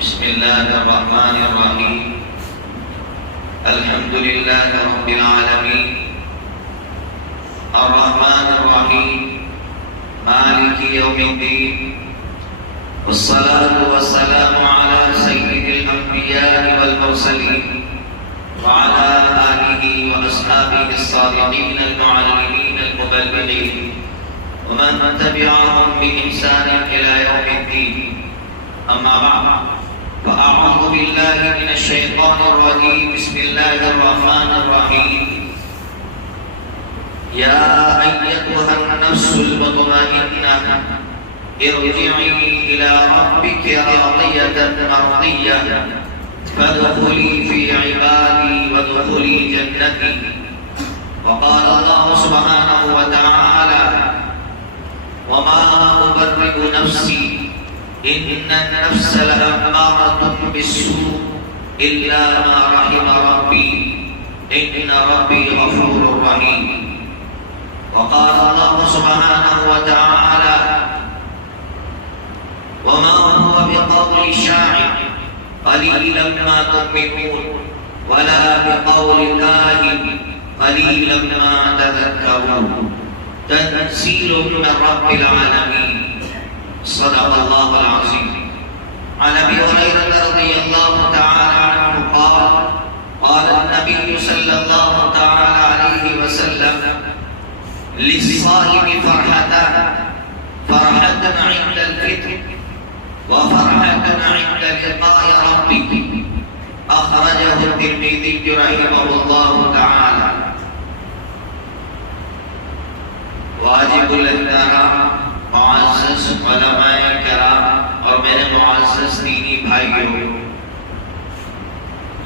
بسم الله الرحمن الرحيم الحمد لله رب العالمين الرحمن الرحيم مالك يوم الدين والصلاة والسلام على سيد الأنبياء والمرسلين وعلى آله وأصحابه الصادقين المعلمين المبلغين ومن تبعهم بإحسان إلى يوم الدين أما بعد فأعوذ بالله من الشيطان الرجيم بسم الله الرحمن الرحيم يا أيتها النفس المطمئنة ارجعي إلى ربك راضية مرضية فادخلي في عبادي وادخلي جنتي. وقال الله سبحانه وتعالى وما أبرئ نفسي إن النفس لأمارة بالسوء إلا ما رحم ربي إن ربي غفور رحيم. وقال الله سبحانه وتعالى وما هو بقول شاعر قليلا ما تؤمنون ولا بقول كاهن قليلا ما تذكرون تنزيل من رب العالمين صدق الله العظيم. عن ابي هريره رضي الله تعالى عنه قال قال النبي صلى الله تعالى عليه وسلم للصائم فرحتان فرحة عند الفطر وفرحة عند لقاء ربك أخرجه الترمذي رحمه الله تعالى. واجب الاحترام معزز علماء کرام اور میرے معزز دینی بھائیوں،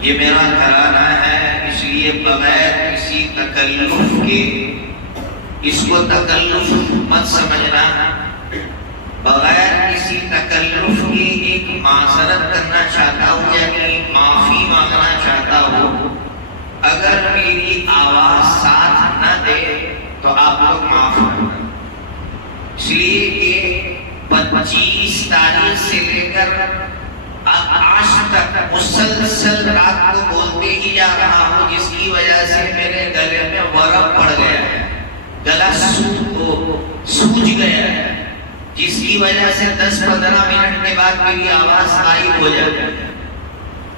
یہ میرا گھرانہ ہے، اس لیے بغیر کسی تکلف کے، اس کو تکلف مت سمجھنا، بغیر کسی تکلف کے ایک معذرت کرنا چاہتا ہوں، یعنی معافی مانگنا چاہتا ہوں. اگر میری آواز ساتھ نہ دے تو آپ لوگ معاف کرنا، اس لیے کہ 25 تاریخ سے لے کر آج تک مسلسل رات کو بولتے ہی جا رہا ہوں، جس کی وجہ سے میرے گلے میں ورم پڑ گیا ہے، گلا سوج گیا ہے، جس کی وجہ سے 10-15 منٹ کے بعد میری آواز غائب ہو جاتی ہے.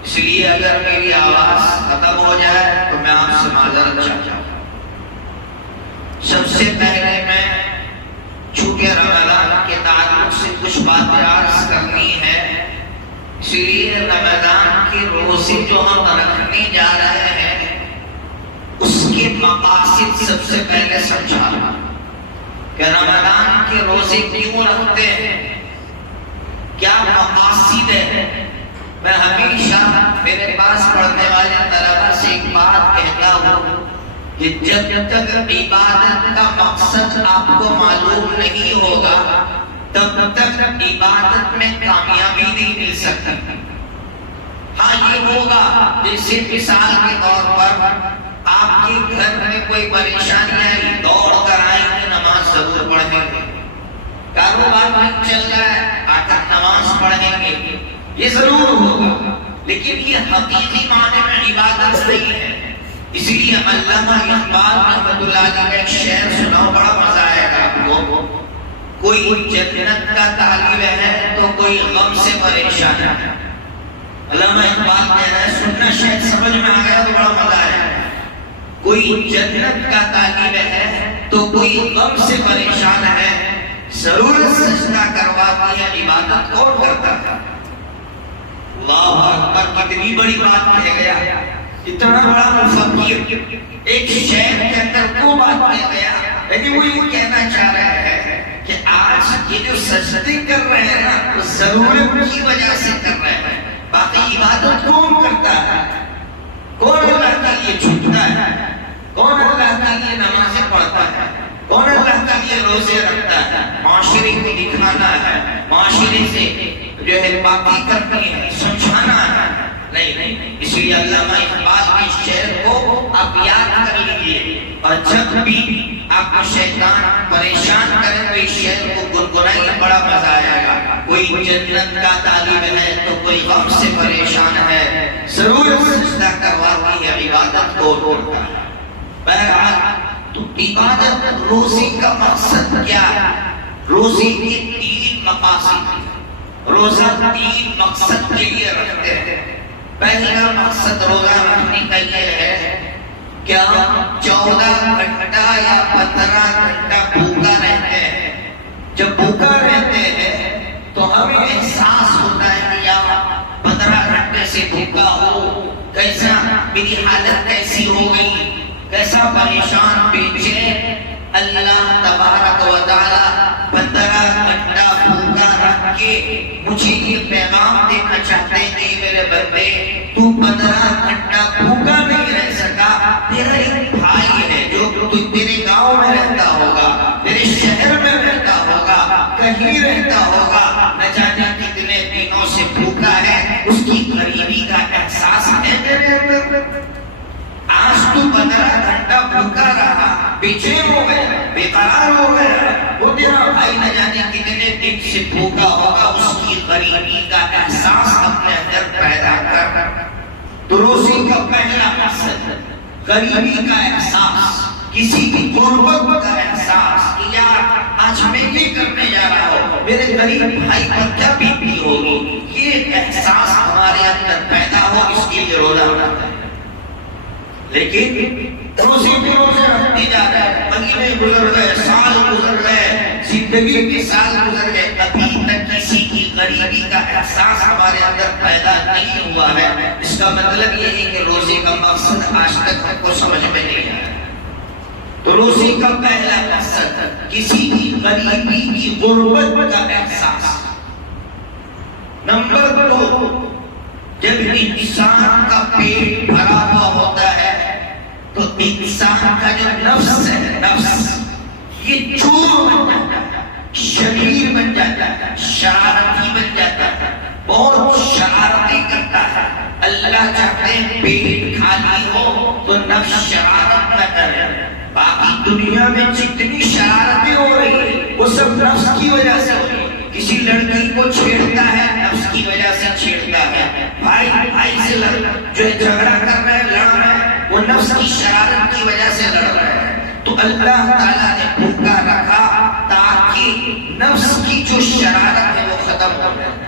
اس لیے اگر میری آواز ختم ہو جائے تو میں آپ سے معذرت چاہتا ہوں. سب سے پہلے میں چونکہ رمضان کے تعلق سے کچھ باتیں عرض کرنی ہے، اس لیے رمضان کے روزے جو ہم رکھنے جا رہے ہیں اس کے مقاصد سب سے پہلے سمجھا کہ رمضان کے روزے کیوں رکھتے ہیں، کیا مقاصد ہے. میں ہمیشہ میرے پاس پڑھنے والے طلباء سے ایک بات کہتا ہوں کہ جب تک عبادت کا مقصد آپ کو معلوم نہیں ہوگا تب تک عبادت میں کامیابی نہیں مل سکتی. ہاں یہ ہوگا جیسے مثال کے طور پر آپ کے گھر میں کوئی پریشانی آئی، دوڑ کر آئیں گے نماز ضرور پڑھیں گے، کاروبار نہیں چل رہا ہے آ کر نماز پڑھیں گے، یہ ضرور ہوگا، لیکن یہ حقیقی معنی میں عبادت نہیں ہے. اس لیے علامہ اقبال رحمۃ اللہ علیہ کا ایک شعر سناؤ، بڑا مزہ آئے گا آپ کو. کوئی جنت کا طالب ہے تو کوئی غم سے پریشان ہے. علامہ اقبال کہہ رہا ہے، سننا شاید سمجھ میں آ گیا تو بڑا مزہ آئے گا. کوئی جنت کا طالب ہے تو کوئی غم سے پریشان ہے، ضرور سجدہ کرواتی ہے عبادت کون کرتا ہے. اللہ اکبر، کتنی بڑی بات کہہ گیا، اتنا بڑا مفکر ایک شعر کے اندر وہ بات کہہ گیا. لیکن وہ یہ کہنا چاہ رہا ہے کہ آج یہ جو سجدے کر رہے ہیں نا وہ ضرورت کی وجہ سے کر رہے ہیں. باقی عبادت کون کرتا ہے؟ کون اللہ کے لیے جھکتا ہے؟ کون اللہ کے لیے نمازیں پڑھتا ہے؟ کون اللہ کے لیے روزے رکھتا ہے؟ معاشرے کو دکھانا ہے، معاشرے سے جو ہے باتیں کرنی ہے، سمجھانا ہے. نہیں، اس لیے علامہ اقبال کے شعر کو آپ یاد کر لیجئے، اور جب بھی آپ کو شیطان پریشان کرے تو اس شعر کو گنگنائیے، بڑا مزہ آئے گا۔ کوئی جنت کا طالب ہے تو کوئی غم سے پریشان ہے، ضرور سجدہ کرواتی ہے عبادت کو ڈھونڈتا ہے۔ بہرحال تو عبادت روزی کا مقصد کیا ہے؟ روزی کے 3 مقاصد، روزہ 3 مقصد کے لیے رکھتے ہیں۔ پہلا مقصد روزہ رکھنے کا یہ ہے کہ ہم 14 گھنٹہ یا 15 گھنٹہ بھوکا رہتے ہیں۔ جب بھوکا رہتے ہیں تو ہمیں احساس ہوتا ہے کہ یا 15 گھنٹے سے بھوکا ہو، کیسا میری حالت کیسی ہو گئی، کیسا پریشان بے چین۔ اللہ تبارک و تعالی 15 گھنٹہ بھوکا رکھ کے مجھے یہ پیغام دینا چاہتے ہیں کہ میرے بندے تو 15 گھنٹہ بھوکا نہیں رہ سکا، تیرا ایک بھائی ہے جو تیرے گاؤں میں رہتا ہوگا، تیرے شہر میں رہتا ہوگا، کہیں رہتا ہوگا، نہ جانے کتنے دنوں سے بھوکا ہے، اس کی غریبی کا احساس ہے تیرے اندر۔ آج تو 15 گھنٹہ بھوکا رہا، بے چین ہو گیا، بے قرار ہو گیا، وہ تیرا بھائی نہ جانے کتنے دن سے بھوکا ہوگا، اس کی غریبی کا احساس اپنے اندر پیدا کر۔ تو روزی کا پہلا مقصد غریبی کا احساس، کسی کی غربت کا احساس کہ یار آج میں یہ کرنے جا رہا ہوں، میرے غریب بھائی پر کیا بیتی ہوگی، یہ احساس ہمارے اندر پیدا ہو، اس کے لیے روزہ رکھتے ہیں۔ لیکن روزے پہ روزے رکھتے جا رہے ہیں، مہینے گزر گئے، سال گزر گئے، زندگی کے سال گزر گئے، ابھی تک کسی کی غریبی کا احساس ہمارے اندر پیدا نہیں ہوا ہے۔ اس کا مطلب یہ ہے کہ روزے کا مقصد آج تک ہم کو سمجھ میں نہیں آیا۔ تو روزے کا پہلا مقصد کسی کی غریبی کی غربت کا احساس۔ نمبر 2، جب انسان کا پیٹ بھرا ہوا ہوتا ہے تو انسان کا جو نفس ہے، نفس یہ چور بن جاتا ہے، شریر بن جاتا ہے، شرارتی بن جاتا ہے، بہت شرارتیں کرتا ہے۔ اللہ چاہتے ہیں پیٹ خالی ہو تو نفس شرارت نہ کرے۔ باقی دنیا میں جتنی شرارتیں ہو رہی وہ سب نفس کی وجہ سے ہو رہی۔ کسی لڑکی کو چھیڑتا ہے، نفس کی وجہ سے چھیڑتا ہے۔ بھائی سے جو جھگڑا کر رہے ہیں، لڑ رہے ہیں، وہ نفس کی شرارت کی وجہ سے لڑ رہے ہیں۔ تو اللہ تعالیٰ نے بھوکا رکھا تاکہ نفس کی جو شرارت ہے وہ ختم ہو جائے۔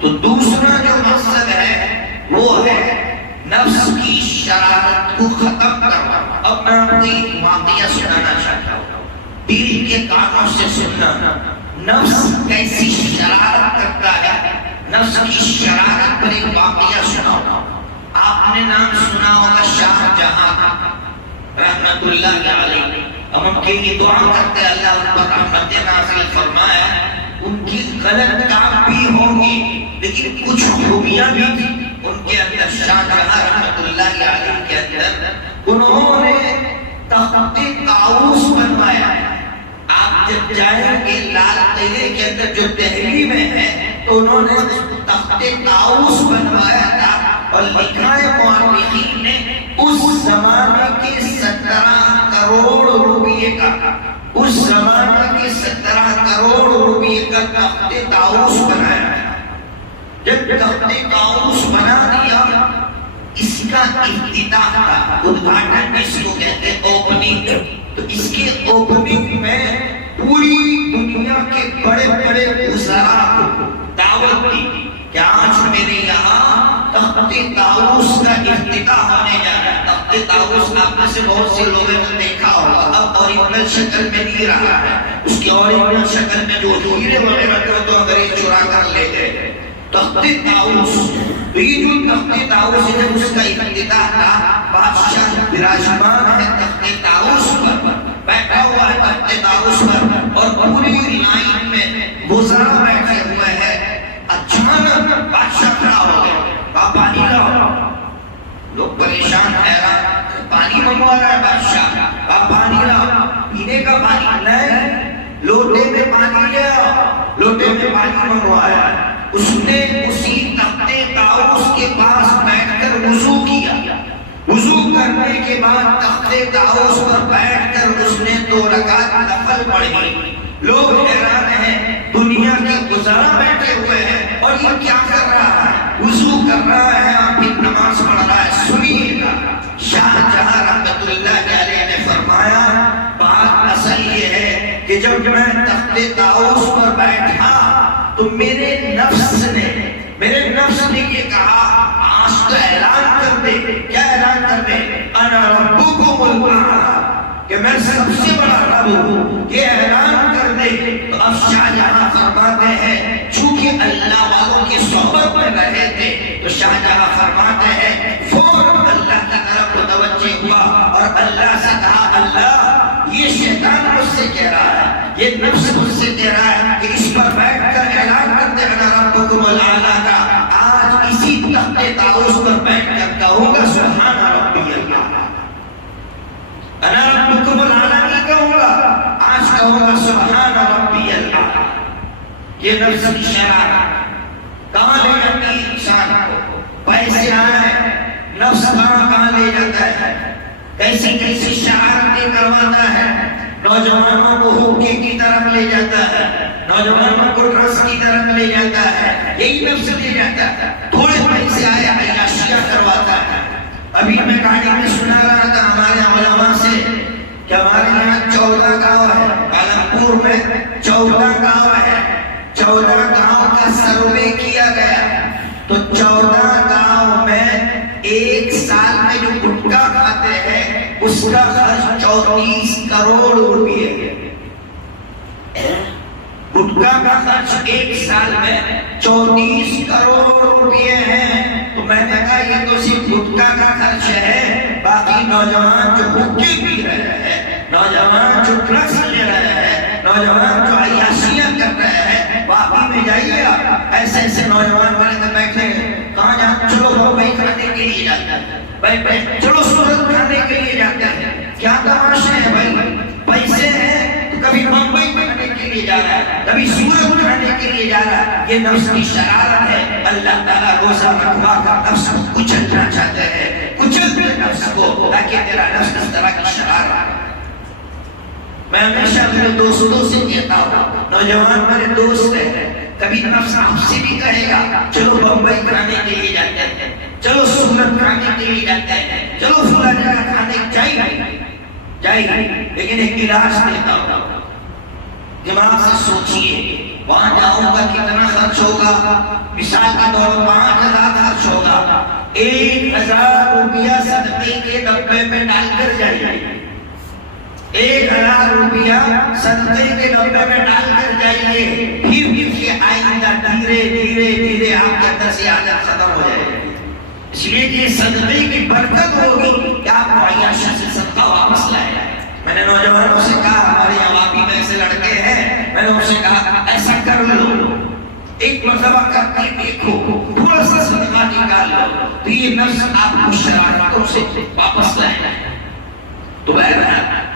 تو دوسرا جو مقصد ہے وہ ہے نفس کی شرارت کو ختم کرنا۔ اب میں آپ کو ایک واقعہ سنانا چاہتا ہوں، دل کے کانوں سے سننا۔ نفس کیسی شرارت کرتا ہے، نفس کی شرارت پر ایک واقعہ سناؤں۔ آپ نے نام سنا ہوگا شاہ جہاں رحمت اللہ علیہ۔ ہم ان کے لیے دعا کرتے ہیں اللہ ان پر رحمت نازل فرمائے۔ ان کی غلط کام بھی ہوں گی لیکن کچھ خوبیاں بھی تھی ان کے اندر۔ شاہ جہاں رحمت اللہ علیہ کے اندر انہوں نے تخت طاؤس بنوایا۔ آپ جب جائیں گے لال قلعے کے اندر جو دہلی میں ہے تو انہوں نے تخت طاؤس بنوایا تھا، اور لکھا ہے مورخین نے اس زمانے کے 17 کروڑ روپے کا، اس زمانے کے 17 کروڑ روپے کا تخت طاؤس بنایا۔ جب تخت طاؤس بنا دیا، اس کا افتتاح تھا، ادھاٹن جس کو کہتے ہیں اوپننگ۔ تو اس کے اوپننگ میں پوری دنیا کے بڑے بڑے وزراء کو دعوت دی کہ آج میرے یہاں تخت طاؤس کا افتتاح ہونے جا رہا ہے۔ تخت طاؤس آپ میں سے بہت سے لوگوں نے دیکھا ہوگا، اب اوریجنل شکل میں نہیں رہا ہے۔ اس کی اوریجنل شکل میں جو ہیرے وغیرہ تھے تو انگریز چرا کر لے گئے۔ تخت طاؤس، یہ جو تخت طاؤس ہے اس کا افتتاح تھا، بادشاہ براجمان ہے تخت طاؤس پر، بیٹھا ہوا ہے تخت طاؤس پر، اور پوری لائن میں وزراء بیٹھے ہوئے ہیں۔ اچانک بادشاہ کھڑا ہو گیا، پانی لاؤ۔ لوگ پریشان حیران، پانی منگوا رہا ہے بادشاہ، آپ پانی لاؤ، پینے کا پانی نہیں، لوٹے میں پانی لیا، لوٹے میں پانی منگوایا۔ اس نے اسی تختے طاؤس کے پاس بیٹھ کر وضو کیا، وضو کرنے کے بعد تختے طاؤس پر بیٹھ کر اس نے 2 رکعت نفل پڑھی۔ لوگ حیران ہیں، دنیا کے گزارا بیٹھے ہوئے ہیں اور یہ کیا کر رہا ہے؟ وضو کر رہا ہے اور پھر نماز پڑھ رہا ہے۔ سنیے گا، شاہ جہاں رحمت اللہ علیہ نے فرمایا بات اصل یہ ہے کہ جب میں تختے طاؤس پر بیٹھا تو میرے نفس نے یہ کہا، آج تو اعلان کر دے۔ کیا اعلان کر دے؟ انا ربکم الاعلی، کہ میں سب سے بڑا رب ہوں، یہ اعلان کر دے۔ تو اب شاہ جہاں فرماتے ہیں چونکہ اللہ والوں کی صحبت میں رہے تھے تو شاہ جہاں فرماتے ہیں فوراً اللہ کی طرف متوجہ ہوا اور اللہ سے کہا، اللہ یہ شیطان مجھ سے کہہ رہا ہے، یہ نفس مجھ سے کہہ رہا ہے کہ اس پر بیٹھ کر اعلان کر دے انا ربکم الاعلی کا، آج اسی تختے طاؤس پر بیٹھ کر کہوں گا سبحان ربی الاعلی، انا ربکم الاعلی نہیں کہوں گا، آج کہوں گا سبحان ربی الاعلی۔ یہ نفس کی شرارت کہاں لے جاتی ہے انسان کو؟ پیسے آئے نفس کہاں لے جاتا ہے، کیسی کیسی شرارتیں کرواتا ہے، نوجوانوں کو حقے کی طرف لے جاتا ہے، نوجوانوں کو ڈرگس کی طرف لے جاتا ہے، یہی نفس لے جاتا ہے۔ تھوڑے پیسے آئے عیاشیاں کرواتا ہے۔ ابھی میں کہانی میں سنا رہا تھا ہمارے علماء سے کہ ہمارے یہاں 14 گاؤں ہے، عالمپور میں 14 گاؤں ہے، 14 گاؤں کا سروے کیا گیا تو 14 گاؤں میں ایک سال میں جو گٹکا کھاتے ہیں اس کا خرچ 34 کروڑ روپے ہے۔ گٹکا کا خرچ ایک سال میں 34 کروڑ روپے ہیں۔ تو میں نے کہا یہ تو صرف گٹکا کا خرچ ہے، باقی نوجوان جو حقے پی رہے ہیں، نوجوان جو ڈرگس لے رہے ہیں، نوجوان جو عیاشیاں کر رہے ہیں، واقعی میں جائیے آپ، ایسے ایسے نوجوان والے بیٹھے ہیں، کہاں جاتے؟ چلو بمبئی کھانے کے لیے جاتے ہیں، چلو سورت کھانے کے لیے جاتے ہیں۔ کیا تماشا ہے بھائی؟ پیسے ہیں تو کبھی بمبئی کھانے کے لیے جا رہا ہے، کبھی سورت کھانے کے لیے جا رہا ہے۔ یہ نفس کی شرارت ہے۔ اللہ تعالیٰ روزہ رکھوا کر نفس کو کچلنا چاہتے ہیں، کچل دے نفس کو تاکہ تیرا نفس اس طرح کی شرارت۔ میں ہمیشہ میرے دوستوں سے کہتا ہوں، نوجوان میرے دوست ہیں، کبھی نفس آپ سے بھی کہے گا چلو بمبئی کھانے کے لیے جاتے ہیں، چلو سورت کھانے کے لیے جاتے ہیں، چلو فلاں جگہ کھانے جائیے، لیکن ایک علاج دیتا ہوں، دماغ سے سوچیے وہاں جاؤں گا کتنا خرچ ہوگا؟ مثال کے طور پر 5000 خرچ ہوگا، 1000 روپیہ صدقے کے ڈبے میں ڈال کر جائیے، 1000 روپیہ صدقے کے ڈبے میں ڈال کر جائیے، پھر آئندہ دھیرے دھیرے دھیرے آپ کے اندر سے عادت ختم ہو جائے گی۔ اس لیے یہ صدقے کی برکت ہوگی کہ آپ کو عیاشی سے صدقہ واپس لائے۔ میں نے نوجوانوں سے کہا، ہمارے یہاں بھی ایسے لڑکے ہیں، میں نے ان سے کہا ایسا کر لو، ایک مرتبہ کر کے دیکھو، تھوڑا سا صدقہ نکال لو تو یہ نفس آپ کو شرارتوں سے واپس لائے گا۔ تو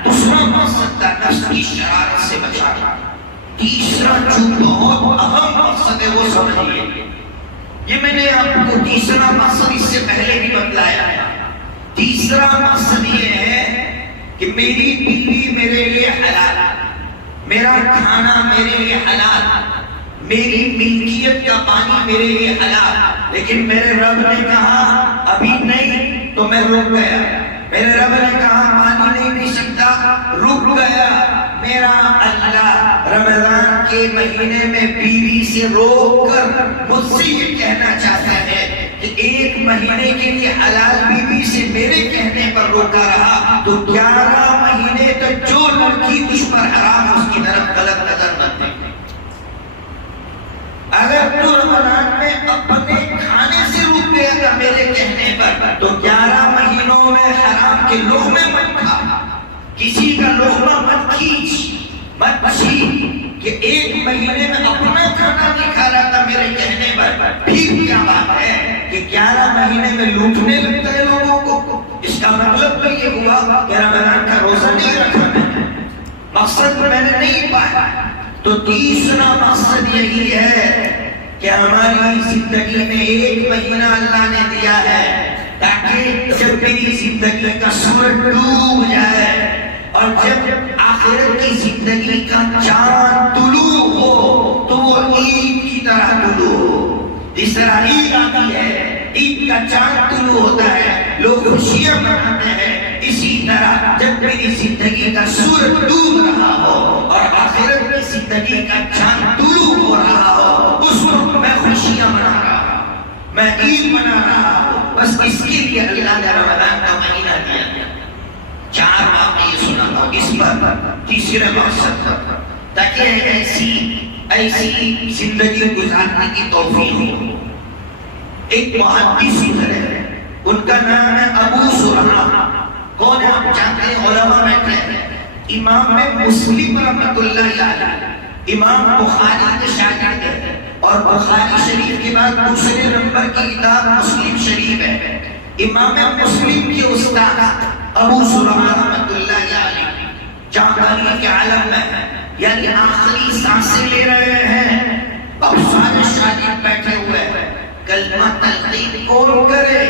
دوسرا مقصد تھا نفس کی شرارت سے بچانا۔ تیسرا جو بہت اہم مقصد ہے وہ سمجھیے، یہ میں نے آپ کو تیسرا مقصد اس سے پہلے بھی بتلایا ہے۔ تیسرا مقصد یہ ہے کہ میری بیوی میرے لیے حلال، میرا کھانا میرے لیے حلال، میری ملکیت کا پانی میرے لیے حلال، لیکن میرے رب نے کہا ابھی نہیں تو میں رک گیا۔ میرے رب نے کہا پانی نہیں پی سکتا، رک گیا۔ میرا اللہ رمضان کے مہینے میں بیوی سے روک کر مجھ سے یہ کہنا چاہتا ہے کہ ایک مہینے کے لیے حلال بیوی سے میرے کہنے پر روکا رہا تو 11 مہینے تک جو لڑکی تجھ پر حرام اس کی طرف غلط نظر نہ دے۔ اگر تو رمضان میں اپنے کھانے سے رک گیا تھا میرے کہنے پر تو 11 مہینوں میں حرام کے لقمے مت کھا، کسی کا لقمہ مت کھینچ، مت چھین، کہ ایک مہینے میں اپنا کھانا نہیں کھا رہا تھا میرے کہنے پر، پھر کیا بات ہے کہ 11 مہینے میں لوٹنے لگتا ہے لوگوں کو؟ اس کا مطلب تو یہ ہوا کہ رمضان کا روزہ نہیں رکھا میں نے، مقصد میں نے نہیں پایا۔ تو تیسرا مقصد یہی ہے کہ ہماری زندگی میں ایک مہینہ اللہ نے دیا ہے تاکہ جب میری زندگی کا سورج ڈوب جائے اور جب آخرت کی زندگی کا چاند طلوع ہو تو وہ عید کی طرح طلوع ہو۔ جس طرح عید آتی ہے، عید کا چاند طلوع ہوتا ہے، لوگ خوشیاں مناتے ہیں، اسی طرح جب میری زندگی کا سورج ڈوب رہا ہو اور آخرت کی زندگی کا چاند طلوع ہو رہا ہو، اس وقت میں خوشیاں منا رہا ہوں، میں عید منا رہا ہوں۔ بس اس کے لیے اللہ نے رمضان کا مہینہ دیا۔ چار واقعے یہ سنا ہوں اس پر، تیسرے مقصد پر، تاکہ ایسی زندگی گزارنے کی توفیق ہو۔ ایک محدث گزرے ہیں، ان کا نام ہے ابو زرعہ۔ کون ہے آپ جانتے ہیں؟ علماء بیٹھے ہیں۔ امام مسلم رحمۃ اللہ علیہ، امام بخاری کے شاگرد ہیں، اور بخاری شریف کے بعد دوسرے نمبر کی کتاب مسلم شریف ہے۔ امام مسلم کے استاد ابو زرعہ رحمۃ اللہ علیہ جانکاری کے عالم میں، یعنی آخری سانسیں لے رہے ہیں، اب سارے شاگرد بیٹھے ہوئے ہیں۔ کلمہ تلقین کون کرے؟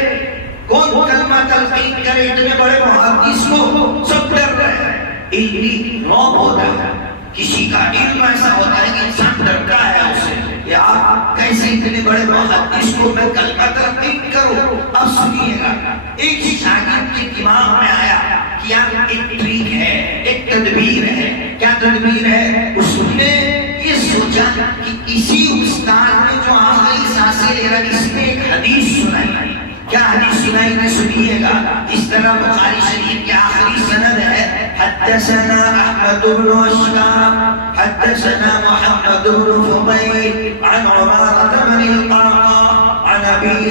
کون کلمہ تلقین کرے؟ اتنے بڑے محدث کو سب ڈر رہے ہیں، علمی رعب ہوتا ہے۔ کسی کا علم ایسا ہوتا ہے کہ انسان ڈرتا ہے اسے، یا کیسے اتنے بڑے محدث کو میں کلمہ تلقین کروں؟ اب سنیے گا، ایک شاگرد کے دماغ میں آیا کہ یار ایک ٹریک ہے، ایک تدبیر ہے۔ کیا تدبیر ہے؟ اس نے یہ سوچا کہ اسی استاد نے جو آخری سانسیں لے رہا ہے، اس نے ایک حدیث سنائی۔ کیا حدیث سنائی نے سنیے گا۔ اس طرح بخاری شریف کی آخری سند ہے، حدثنا احمد بن اشعث حدثنا محمد بن فضيل عن عمارة بن القعقاع عن ابي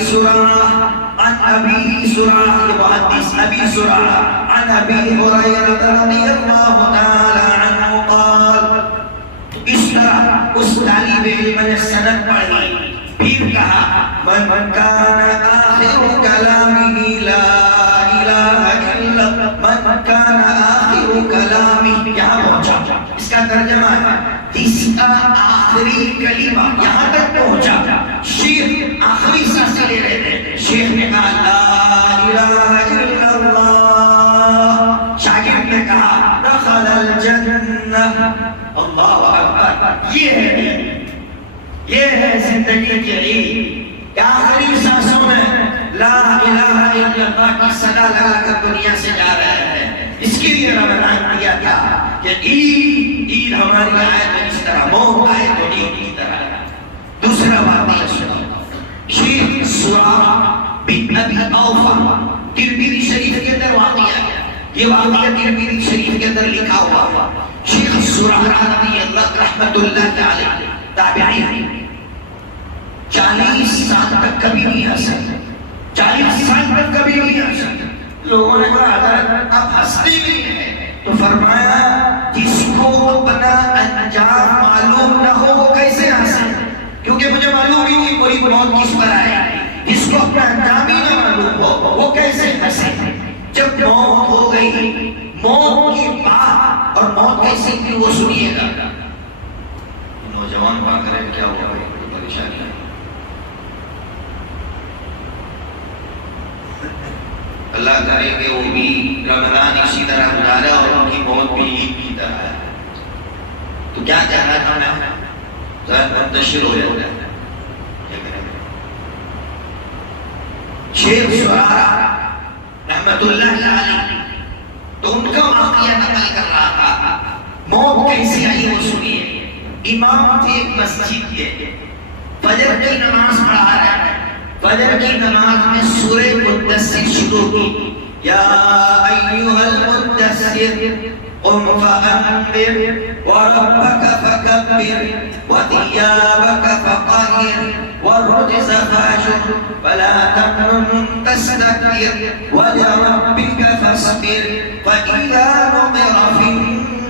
زرعة محدث ابي زرعة عن ابي هريرة رضي الله تعالى عنه قال۔ اس طرح اس طالب علم نے سند پڑھی، پھر کہا من كان آخر كلامه لا الہ الا اللہ، من كان آخر كلامه، یہاں پہنچا۔ اس کا ترجمہ ہے جس کا آخری کلمہ، یہاں تک پہنچا۔ شیخ آخری سانسیں لے رہے تھے، شیخ نے کہا لا الہ الا اللہ، شاگرد نے کہا دخل الجنہ۔ اللہ اکبر، یہ ہے زندگی کی عید کہ آخری سانسوں میں لا الہ الا اللہ کی صدا لگا کر دنیا سے جا رہے ہیں۔ اس کے لیے رمضان دیا تھا کہ عید ہماری آئے تو اس طرح، موت آئے تو عید کی طرح۔ دوسرا واقعہ سنو، شیخ زرعہ بن ابی اوفا، ترمذی شریف کے اندر واقعہ ہے۔ یہ واقعہ ترمذی شریف کے اندر لکھا ہوا۔ شیخ زرعہ رضی اللہ رحمۃ اللہ علیہ تابعی، 40 سال تک کبھی نہیں ہنسے، 40 سال تک کبھی نہیں ہنسے۔ لوگوں نے کہا حضرت آپ ہنستے نہیں ہیں، تو فرمایا جس کو اپنا انجام معلوم نہ ہو وہ کیسے ہنسے؟ کیونکہ مجھے معلوم ہی نہیں کوئی موت کس پر آئے۔ جس کو اپنا انجام ہی نہ معلوم ہو وہ کیسے ہنسے؟ جب موت ہو گئی، موت کی بات اور موت کیسے کی وہ سنیے گا۔ نوجوان بات کریں کیا ہوا پریشانی ہے؟ اللہ کرے کہ وہ بھی رمضان اسی طرح گزارے اور ان کی موت بھی عید کی طرح ہے۔ تو کیا کہنا تھا میں ذرا منتشر ہو جاتا ہے۔ شیخ زرعہ رحمت اللہ علیہ تو ان کا واقعہ نقل کر رہا تھا، موت کیسے آئی وہ سنیے۔ امام تھے ایک مسجد کے، فجر کی نماز پڑھا رہے ہیں۔ فجر کی نماز میں سورہ مدثر شروع کی، یا ایھا المدثر قم فانذر وربک فکبر وثیابک فطہر والرجز فاہجر فلا تمنن تستكبر ولربک فاصبر فإذا نقر في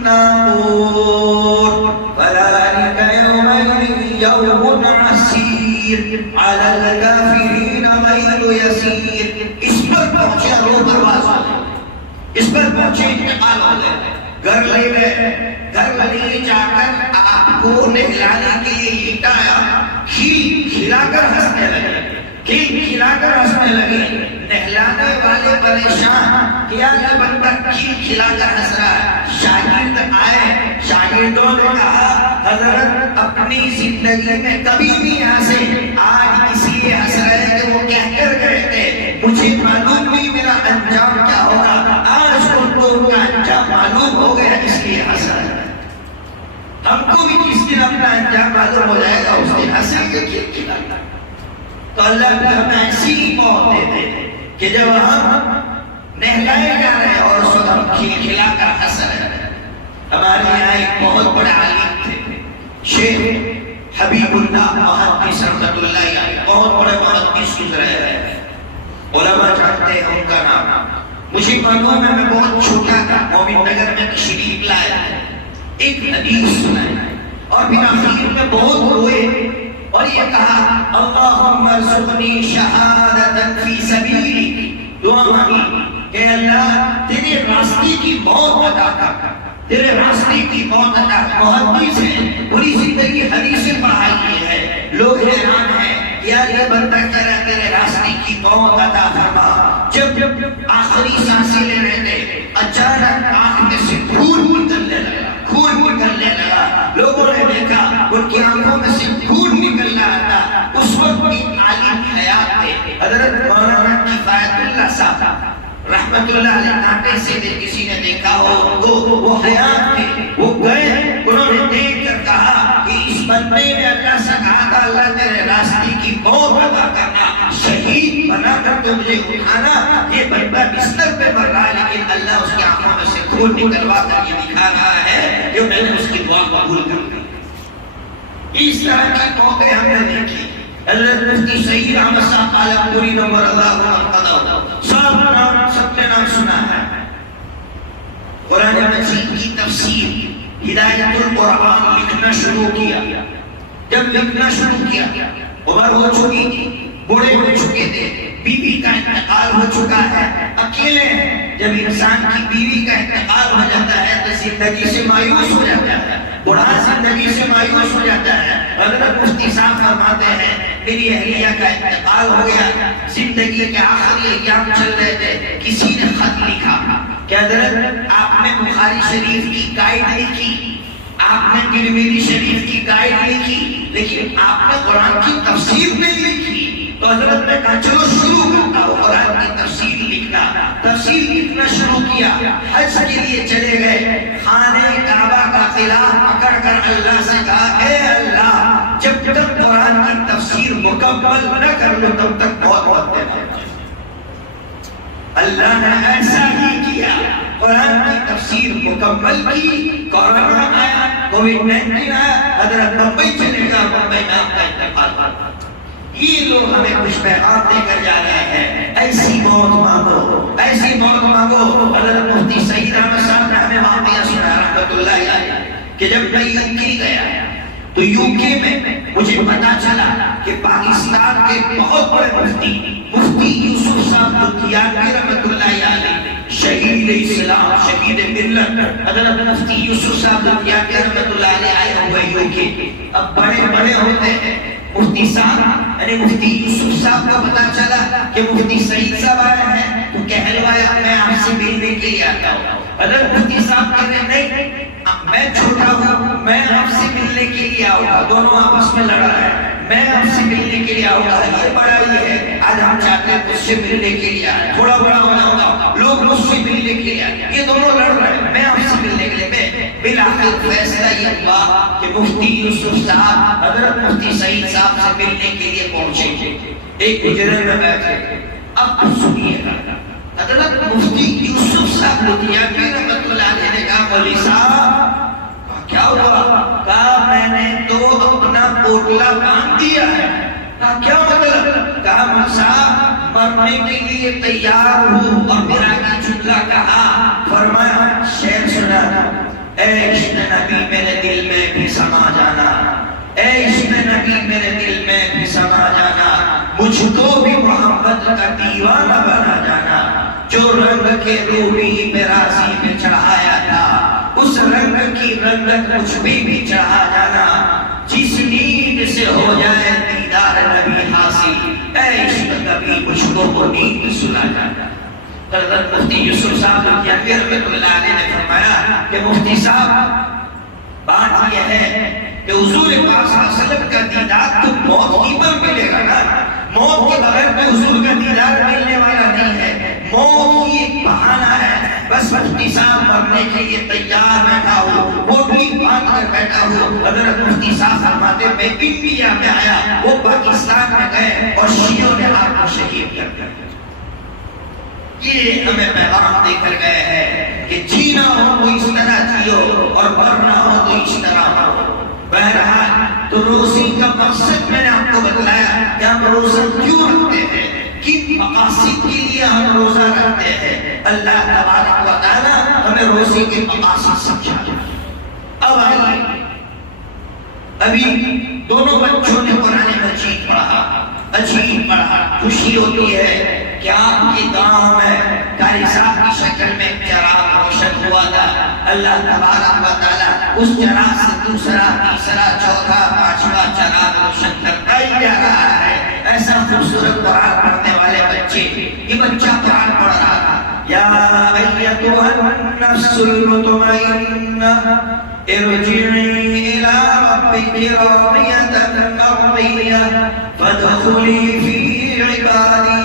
الناقور فذلك يومئذ يوم عسير على الكافرين غير يسير۔ اس پر پہنچا رو دروازہ اس پر پہنچے انتقال ہو گئے، گھر لے گئے، گھر لے جا کر آپ کو نہلانے کے لیے لٹایا، کھیل کھلا کر ہنسنے لگے، کھیل کھلا کر ہنسنے لگے۔ نہلانے والے پریشان، کیا یہ بندہ کھیل کھلا کر ہنس رہا ہے؟ شاگرد آئے، شاگردوں نے کہا حضرت اپنی زندگی میں کبھی بھی ہنسے، آج اس لیے ہنس رہے کہ وہ کہہ کر گئے تھے مجھے معلوم نہیں میرا انجام کیا ہوگا، آج ان کو ان کا انجام معلوم ہو گیا اس لیے ہنس رہے ہیں۔ ہم کو بھی کس دن اپنا انجام معلوم ہو جائے گا، اس دن ہنسیں گے کھیل کھلا کر۔ تو اللہ تعالیٰ ایسی موت دے دے کہ جب ہم نہلائے جا رہے ہیں اور اس وقت ہم کھیل کھلا کر ہنس رہے ہیں۔ ہمارے یہاں ایک بہت بڑے عالم تھے، شیخ حبیب اللہ محدث رحمۃ اللہ علیہ، بہت بڑے محدث گزرے ہیں، علماء جانتے ہیں ان کا نام۔ مجھے معلوم ہے میں بہت چھوٹا تھا، مومن نگر میں تشریف لائے، ایک حدیث سنائے اور پھر آخر میں بہت روئے اور یہ کہا اللہم ارزقنی شہادۃ فی سبیلک، دعا مانگی کہ اللہ تیرے راستے کی موت عطا کر، تیرے راستے کی موت عطا کر۔ محدث ہے، پوری زندگی حدیثیں پڑھائی ہے، لوگ حیران ہیں یار یہ بندہ کہہ رہا ہے تیرے راستے کی موت عطا فرما۔ جب آخری سانسیں لے رہے تھے اچانک آنکھ میں سے خون نکلنے لگا، خون نکلنے لگا، لوگوں نے دیکھا ان کی آنکھوں میں سے خون نکل رہا تھا۔ اس وقت ایک عالم حیات تھے، حضرت مولانا کفایت اللہ صاحب رحمت اللہ علیہ، کانٹے سے کسی نے دیکھا ہو تو وہ حیات تھے، وہ گئے، انہوں نے دیکھ کر کہا کہ اس بندے نے اللہ سے کہا تھا اللہ تیرے راستے کی موت عطا کرنا، شہید بنا کر تو مجھے اٹھانا، یہ بندہ بستر پہ مر رہا ہے لیکن اللہ اس کی آنکھوں میں سے خون نکلوا کر یہ دکھا رہا ہے کہ میں نے اس کی دعا قبول کر لی۔ اس طرح کی موتیں ہم نے دیکھی۔ حضرت مفتی سعید احمد صاحب عالمپوری نمبر اللہ سب نے نام سنا ہے، قرآن مجید کی تفسیر ہدایت القرآن لکھنا شروع کیا۔ جب لکھنا شروع کیا عمر ہو چکی تھی، بوڑھے ہو چکے تھے، بیوی کا انتقال ہو چکا ہے، اکیلے ہیں۔ جب انسان کی بیوی کا انتقال ہو جاتا ہے تو زندگی سے مایوس ہو جاتا ہے، بوڑھا زندگی سے مایوس ہو جاتا ہے۔ حضرت مفتی صاحب فرماتے ہیں میری اہلیہ کا انتقال ہو گیا، زندگی کے آخری ایام چل رہے تھے، کسی نے خط لکھا کہ حضرت آپ نے بخاری شریف کی گائیڈ لکھی، آپ نے ترمذی شریف کی گائیڈ لکھی، لیکن آپ نے قرآن کی تفسیر نہیں لکھی۔ تو حضرت نے کہا چلو شروع کرتا ہوں قرآن کی تفسیر لکھنا۔ تفسیر لکھنا شروع کیا، حج کے لیے چلے گئے، خانہ کعبہ کا قلعہ پکڑ کر اللہ سے کہا اے اللہ جب تک قرآن کی تفسیر مکمل نہ کر لو تب تک موت دینا۔ اللہ نے ایسا ہی کیا، قرآن کی تفسیر مکمل کی، کورونا آیا، کووڈ-19 آیا، حضرت بمبئی چلے گا، بمبئی میں آپ کا انتقال ہوا۔ یہ لوگ ہمیں کچھ پیغام دے کر جا رہے ہیں، ایسی موت مانگو، ایسی موت مانگو۔ حضرت مفتی سعید احمد صاحب نے ہمیں واقعہ سنا رحمۃ اللہ علیہ کہ جب میں یوکے گیا تو یوکے میں مجھے پتا چلا کہ پاکستان کے بہت بڑے مفتی یوسف صاحب لدھیانوی رحمۃ اللہ علیہ، شہید اسلام، شہید ملت، حضرت مفتی یوسف صاحب لدھیانوی رحمۃ اللہ علیہ آئے ہوئے یوکے۔ اب بڑے بڑے ہوتے ہیں مفتی صاحب، یعنی مفتی یوسف صاحب کو پتا چلا کہ مفتی سعید صاحب آئے ہیں تو کہلوایا میں آپ سے ملنے کے لیے آتا ہوں۔ حضرت مفتی صاحب کہتے ہیں نہیں میں چھوٹا ہوں، میں آپ سے ملنے کے لیے آؤں گا، دونوں آپس میں لڑ رہے ہیں، میں آپ سے ملنے کے لیے آؤں گا، یہ بڑا ہی ہے، آج ہم چاہتے ہیں مجھ سے ملنے کے لیے آئے، تھوڑا بڑا ہو جاؤں گا، لوگ مجھ سے ملنے کے لیے آئے، یہ دونوں لڑ رہے ہیں، میں آپ سے ملنے کے لیے۔ میں بالآخر فیصلہ یہ ہوا کہ مفتی یوسف صاحب حضرت مفتی سعید صاحب سے ملنے کے لیے پہنچے، ایک حجرے میں بیٹھے۔ اب سنیے حضرت مفتی یوسف صاحب لدھیانوی رحمۃ اللہ علیہ نے کہا مولوی صاحب کیا ہوا؟ کہا میں نے تو اپنا پوٹلا باندھ دیا ہے۔ کہا کیا مطلب؟ کہا مولوی صاحب مرنے کے لیے تیار ہوں، اور پھر آگے جملہ کہا، فرمایا شعر سنا اے عشق نبی میرے دل میں بھی سما جانا، اے عشق نبی میرے دل میں بھی سما جانا، مجھ کو بھی محمد کا دیوانہ بنا جانا، جو رنگ کے روبی پہ راضی میں چڑھایا تھا اس رنگ کی رنگت مجھ پہ بھی چڑھا جانا. جس نیند سے ہو جائے دیدار نبی حاصل اے عشق کبھی مجھ کو وہ نیند سلا جانا. حضرت مفتی یوسف صاحب جنگی رحمۃ اللہ علیہ نے فرمایا کہ مفتی صاحب بات یہ ہے کہ حضور پاک صلی اللہ علیہ وسلم کا دیدار تو موت ہی پر ملے گا نا. موت کے بغیر تو حضور کا دیدار ملنے والا نہیں ہے. موت ہی ایک بہانہ ہے. بس مفتی صاحب مرنے کے لیے تیار بیٹھا ہو, وہ بھی باندھ کر بیٹھا ہو. حضرت مفتی صاحب فرماتے میں انڈیا میں آیا, وہ پاکستان میں گئے اور شیعوں نے آپ کو شہید کر دیا. یہ ہمیں پیغام دے کر گئے ہیں کہ جینا ہو تو اس طرح جیو اور مرنا ہو تو اس طرح ہو. بہرحال تو روزی کا مقصد میں نے آپ کو بتلایا کہ ہم روزہ کیوں رکھتے ہیں, کن مقاصد کے لیے ہم روزہ رکھتے ہیں. اللہ تبارک و تعالی ہمیں روزے کے مقاصد سمجھا. اب آئیے, ابھی دونوں بچوں نے قرآن مجید پڑھا, عجیب پڑھا, خوشی ہوتی ہے کہ آپ کے گاؤں میں قاری صاحب کی شکل میں چراغ روشن ہوا تھا. اللہ تبارک و تعالی اس چراغ سے دوسرا, تیسرا, چوتھا, پانچواں چراغ روشن کرتا ہی جا رہا ہے. ایسا خوبصورت قرآن پڑھنے والے بچے, یہ بچہ قرآن پڑھ رہا تھا. یا ایتھا النفس المطمئنہ ارجعی الی ربک راضیۃ مرضیہ فادخلی فی عبادی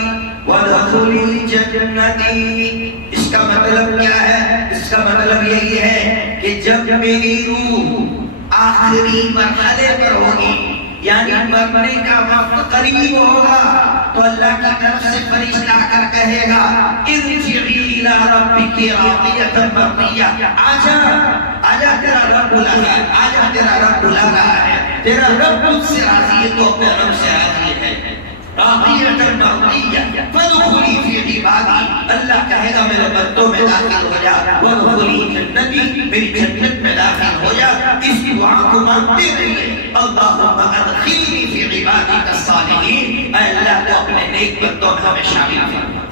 وادخلی جنتی. اس کا مطلب کیا ہے؟ اس کا مطلب یہی ہے کہ جب میری روح آخری مرحلے پر ہوگی, یعنی مرنے کا وقت قریب ہوگا, تو اللہ کی طرف سے فرشتہ آ کر کہے گا ارجعی الی ربک راضیۃ مرضیہ. آجا آجا, تیرا رب بلا رہا ہے, آجا تیرا رب بلا رہا ہے. تیرا رب تجھ سے راضی ہے تو اپنے رب سے راضی ہے. راضیۃ مرضیہ فادخلی فی عبادی. اللہ کہے گا میرے بندوں میں داخل ہو جا, وادخلی جنتی, میری جنت میں داخل ہو جا. اس دعا کو مانگتے رہیے, اللہم ادخلنی فی عبادک الصالحین. اے اللہ تو اپنے نیک بندوں میں ہمیں شامل فرما.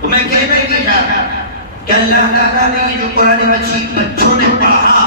تو میں کہنا ہی چاہ رہا کہ اللہ تعالیٰ نے یہ جو قرآن مجید بچوں نے پڑھا,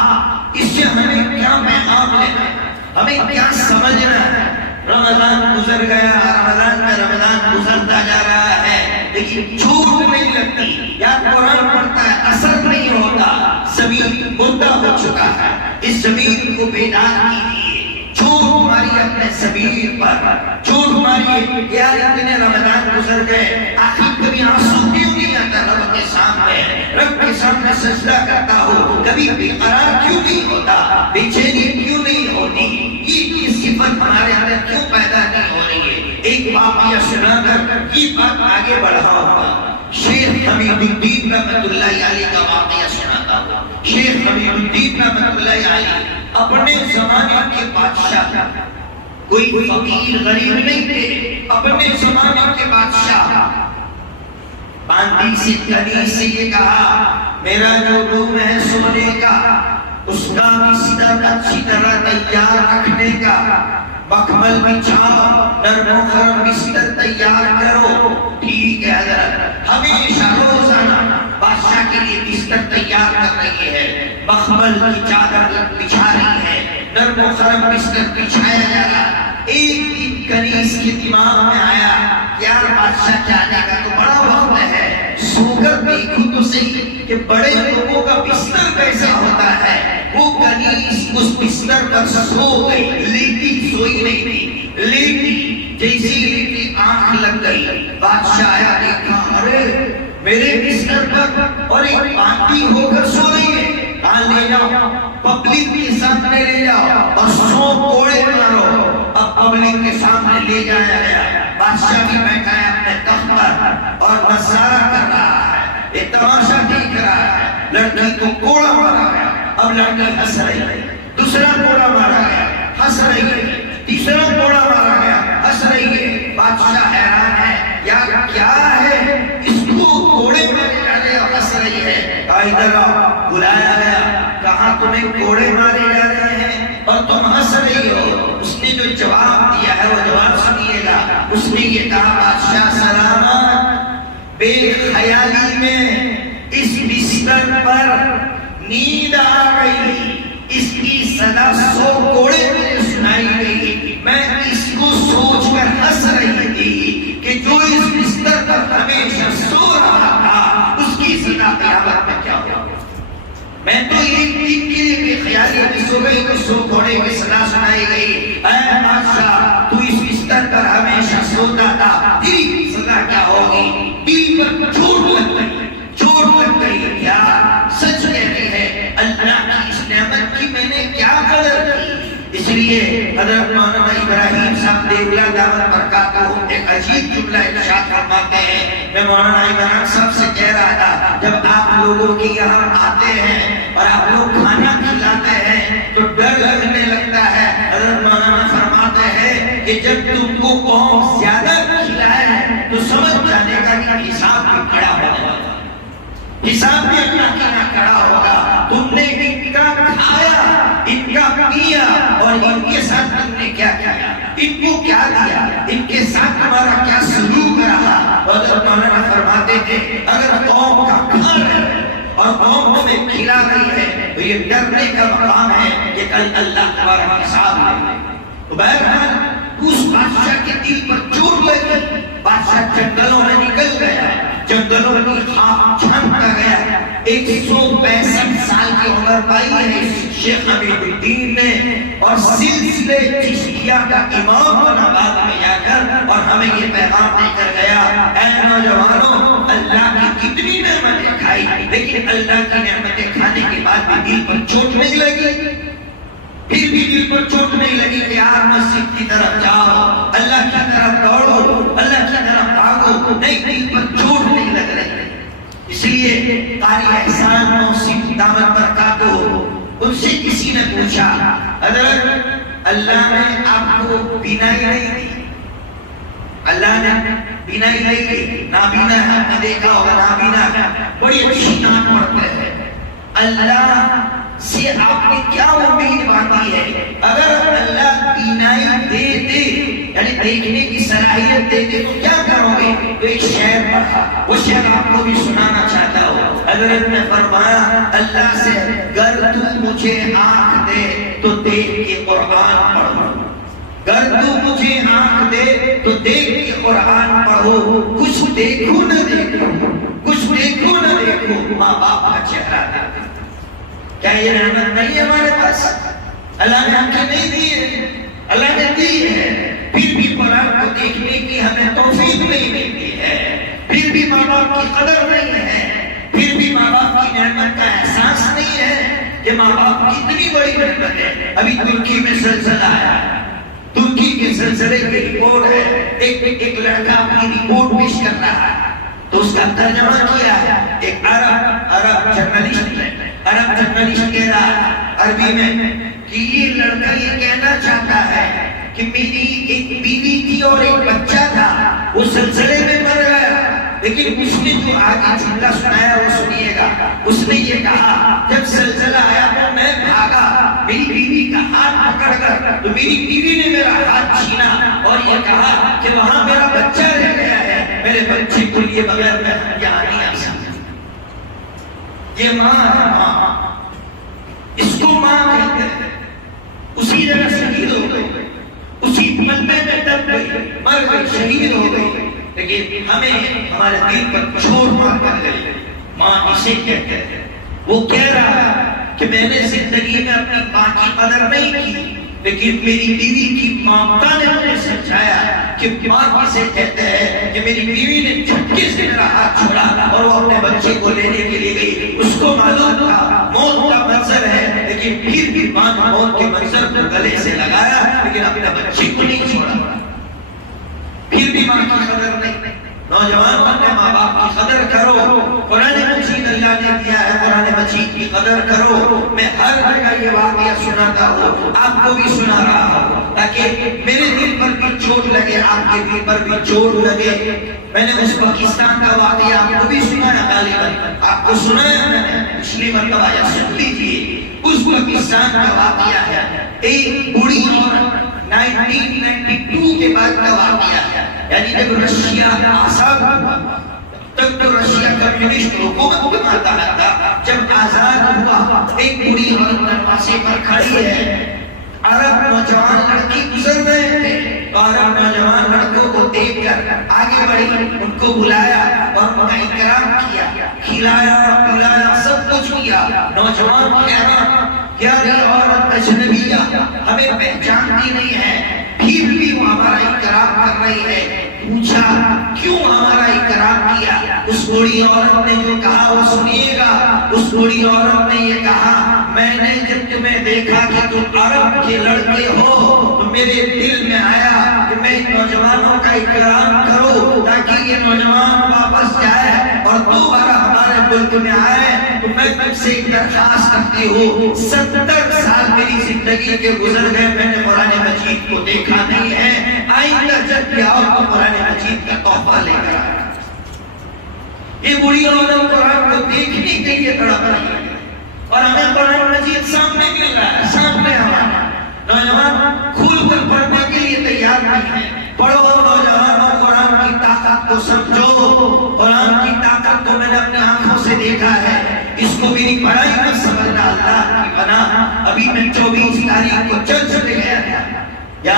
اس سے ہمیں کیا پیغام لینا ہے, ہمیں کیا سمجھنا ہے. رمضان گزر گیا, رمضان میں رمضان گزرتا جا رہا ہے, لیکن جھوٹ نہیں لگتی. یا قرآن پڑھتا ہے, اثر نہیں ہوتا. زمین مردہ ہو چکا ہے, اس زمین کو بیدار کیجیے. جھوٹ ماری اپنے زمین پر, جھوٹ ماری. یار اتنے رمضان گزر گئے, آخر کبھی آنسو کیوں نہیں آتا رب کے سامنے, رب کے سامنے سجدہ کرتا ہو, کبھی بے قرار کیوں نہیں ہوتا, بے چینی کیوں نہیں ہوتی, یہ صفت ہمارے اندر کیوں پیدا نہیں ہو رہی ہے. ایک واقعہ سنا کر یہ بات آگے بڑھاؤں گا. شیخ حمید الدین رحمۃ اللہ علیہ کا واقعہ سناتا ہوں. شیخ حمید الدین رحمۃ اللہ علیہ اپنے زمانے کے بادشاہ, کوئی فقیر غریب نہیں تھے, اپنے زمانے کے بادشاہ. باندی سے کنی سے یہ کہا میرا جو روم ہے سونے کا, اس کا بستر اچھی طرح تیار رکھنے کا, مخمل بچھاؤ, نرم و نرم بستر تیار کرو. ٹھیک ہے حضرت, ہمیشہ روزانہ بادشاہ کے لیے بستر تیار کر رہی ہے, مخمل کی چادر بچھا رہی ہے, نرم و نرم بستر بچھایا جا رہا. ایک دن کنیز کے دماغ میں آیا, یار بادشاہ جانے کا تو بڑا وقت ہے, سو کر دیکھوں تو صحیح کہ بڑے لوگوں کا بستر کیسا ہوتا ہے. وہ کنیز اس بستر پر سو گئی, لیٹی سوئی نہیں تھی, لیٹی جیسی لیٹی آنکھ لگ گئی. بادشاہ آیا, دیکھا ارے میرے بستر پر اور ایک باندی ہو کر سو رہی ہے, لے جاؤ پبلک کے سامنے لے جاؤ اور 100 کوڑے مارو. اب پبلک کے سامنے لے جایا گیا, بادشاہ بھی بیٹھا ہے اپنے تخت پر اور نظارہ کر رہا ہے, ایک تماشا دیکھ رہا ہے. لڑکی کو کوڑا مارا گیا, اب لڑکی ہنس رہی ہے, دوسرا کوڑا مارا گیا, ہنس رہی ہے, تیسرا کوڑا مارا گیا, ہنس رہی ہے. بادشاہ حیران ہے, یار کیا ہے, اس کو کوڑے مارے جا رہے اور ہنس رہی ہے. ادھر آؤ, بلایا گیا, کہاں تمہیں کوڑے مارے جا رہے ہیں اور تم ہنس رہی ہو. اس نے جو جواب دیا ہے وہ جواب سنیے گا. اس نے یہ کہا, بادشاہ سلامت, بے خیالی میں اس بستر پر نیند آ گئی، اس کی صدا 100 کوڑے میں سنائی گئی، میں اس کو سوچ کر ہنس رہی تھی کہ جو اس بستر پر ہمیشہ سو رہا تھا اس کی صدا قیامت میں کیا ہوگا۔ میں تو ایک دن کے لیے خیالی میں سو گئی تو 100 گھوڑے کی صدا سنائی گئی، اے بادشاہ تو اس بستر پر ہمیشہ سوتا تھا، تیری صدا کیا ہوگی؟ دل پر چوٹ لگ گئی، کیا سچ کہتی ہے اللہ کی اس نعمت کی میں نے کیا قدر کی؟ اس لیے حضرت مولانا ابراہیم صاحب دیولا دعوت برکاتہ ایک عجیب جملہ ارشاد فرماتے ہیں۔ میں مولانا ابراہیم صاحب سے کہہ رہا تھا جب آپ لوگوں کے یہاں آتے ہیں اور آپ لوگ کھانا کھلاتے ہیں تو ڈر لگنے لگتا ہے، حضرت مولانا فرماتے ہیں کہ جب تم کو قوم زیادہ کھلائے تو سمجھ جانے کا کہ حساب بھی کھڑا ہوگا، حساب بھی اپنا کھانا کھڑا ہوگا، تم نے ان کا کھایا، ان کا پیا اور ان کے ساتھ تم نے کیا کیا، ان کو کیا دیا، ان کے ساتھ تمہارا کیا سلوک رہا۔ حضرت مولانا فرماتے تھے اگر قوم کا کھا رہے اور قوم تمہیں کھلا رہی ہے تو یہ ڈرنے کا مقام ہے کہ کل اللہ تمہارا حساب لے۔ تو بہرحال اس بادشاہ کے دل پر چوٹ لگی، بادشاہ جنگلوں میں نکل گیا، جنگلوں کی خاک چھانتا گیا، 165 سال کی عمر پائی ہے شیخ حمید الدین نے، اور سلسلے چشتیہ کا امام بنا بعد میں جا کر، اور ہمیں یہ پیغام دے کر گیا، اے نوجوانوں اللہ کی کتنی نعمتیں کھائی لیکن اللہ کی نعمتیں کھانے کے بعد بھی دل پر چوٹ نہیں لگی، پھر بھی دل پر چوٹ نہیں لگی کہ یار مسجد کی طرف جاؤ، اللہ کی طرف دوڑو، اللہ کی طرف بھاگو، نہیں، دل پر چوٹ نہیں لگ رہی۔ اس لیے قاری احسان محسن دامت برکاتہ ان سے کسی نے پوچھا حضرت اللہ نے آپ کو بینائی نہیں دی، اللہ نے بینائی نہیں دی، نابینا ہے، آپ نے دیکھا ہوگا نابینا ہے، بڑی اچھی نام پڑھتے ہیں، اللہ سے آپ نے کیا امید باندھی ہے؟ اگر اللہ بینائی دے دے یعنی دیکھنے کی صلاحیت دے دے تو کیا کرو گے؟ تو ایک شعر پڑھا، وہ شعر آپ کو بھی سنانا چاہتا ہوں۔ حضرت نے فرمایا اللہ سے گر تو مجھے آنکھ دے تو دیکھ کے قرآن پڑھو، گر تو مجھے آنکھ دے تو دیکھ کے قرآن پڑھو، کچھ دیکھو نہ دیکھو، کچھ دیکھو نہ دیکھو، ماں باپ کا چہرہ دیکھو۔ کیا یہ نعمت نہیں ہے ہمارے پاس؟ اللہ نے ہم کو نہیں دی ہے، اللہ نے دی ہے، پھر بھی قرآن کو دیکھنے کی ہمیں توفیق نہیں ملتی ہے، پھر بھی ماں باپ کی قدر نہیں ہے، پھر بھی ماں باپ کی نعمت کا احساس نہیں ہے کہ ماں باپ کی اتنی بڑی نعمت ہے۔ ابھی ترکی میں زلزلہ آیا، ترکی کے زلزلے کی رپورٹ ہے، ایک لڑکا اپنی رپورٹ پیش کر رہا ہے تو اس کا ترجمہ کیا ہے ایک عرب جرنلسٹ نے، عرب جرنلسٹ کہہ رہا ہے عربی میں کہ یہ لڑکا یہ کہنا چاہتا ہے کہ میری ایک بیوی تھی اور ایک بچہ تھا، وہ زلزلے میں مر گیا، لیکن اس نے جو آگے جملہ سنایا وہ سنیے گا، اس نے یہ کہا جب زلزلہ آیا تو میں بھاگا میری بیوی کا ہاتھ پکڑ کر، تو میری بیوی نے میرا ہاتھ چھینا اور یہ کہا کہ وہاں میرا بچہ رہ گیا ہے، میرے بچے کو لیے بغیر میں یہاں نہیں آ سکتا۔ یہ ماں ہے، ماں، اس کو ماں کہتے ہیں، اسی جگہ شہید ہو گئی، اسی ملبے میں دب گئی، مر گئی، شہید ہو گئی، لیکن ہمیں ہمارے دل پر چوٹ مار کر گئی۔ ماں اسے کہتے ہیں، وہ کہہ رہا ہے کہ میں نے زندگی میں اپنی ماں کی قدر نہیں کی، لیکن میری بیوی کی مامتا نے مجھے سمجھایا کہ ماں کسے کہتے ہیں، کہ میری بیوی نے جھٹکے سے میرا ہاتھ چھوڑا اور وہ اپنے بچے کو لینے کے لیے گئی، اس کو معلوم تھا موت کا منظر ہے، لیکن پھر بھی ماں موت کے منظر کو گلے سے لگایا، لیکن اپنے بچے کو نہیں چھوڑا، پھر بھی ماں کی قدر نہیں۔ نوجوان اپنے ماں باپ کی قدر کرو، قرآن مجید اللہ نے دیا ہے، قرآن مجید کی قدر کرو۔ میں ہر جگہ یہ واقعہ سناتا ہوں، آپ کو بھی سنا رہا ہوں تاکہ میرے دل پر بھی چوٹ لگے، آپ کے دل پر بھی چوٹ لگے۔ میں نے اس پاکستان کا واقعہ آپ کو بھی سنایا، غالباً آپ کو سنایا میں نے، پچھلی مرتبہ یا سن لیجیے۔ اس پاکستان کا واقعہ ہے، ایک بڑی عورت 1992 کے بعد کا واقعہ ہے، یعنی جب رشیا آزاد ہوا تب تو رشیا کمیونسٹ حکومت کا ماتحت تھا. جب آزاد ہوا ایک بڑی عورت دروازے پر کھڑی ہے. عرب نوجوان لڑکی گزر رہے تھے تو عرب نوجوان لڑکوں کو دیکھ کر آگے بڑھی, ان کو بلایا اور ان کا اکرام کیا, کھلایا پلایا, سب کچھ کیا. نوجوان حیران, یار یہ عورت اجنبیہ ہمیں پہچانتی نہیں ہے, پھر بھی وہ ہمارا اکرام کر رہی ہے. پوچھا کیوں ہمارا اکرام کیا؟ اس بوڑھی عورت نے جو کہا وہ سنیے گا. اس بوڑھی عورت نے یہ کہا, میں نے جب تمہیں دیکھا کہ تم عرب کے لڑکے ہو تو میرے دل میں آیا کہ میں نوجوانوں کا اکرام کروں تاکہ یہ نوجوان واپس جائے اور دوبارہ ہمارے ملک میں آئے. تو میں تم سے ایک درخواست کرتی ہوں, 70 سال میری زندگی کے گزر گئے, میں نے قرآن مجید کو دیکھا نہیں ہے, آئندہ جب بھی آؤ تو قرآن مجید کا تحفہ لے کر آئے. یہ بڑی عورت قرآن کو دیکھنے کے لیے تڑپ رہی ہے اور ہمیں قرآن مجید سامنے مل رہا ہے, سامنے ہمارا. نوجوان کھول کر پڑھنے کے لیے تیار نہیں ہے. پڑھو نوجوانوں, قرآن کی طاقت کو سمجھو. قرآن کی طاقت کو میں نے اپنی آنکھوں سے دیکھا ہے. اس کو میری پڑھائی میں سمجھنا اللہ کی بنا. ابھی میں 24 تاریخ کو چرچ میں گیا تھا, یا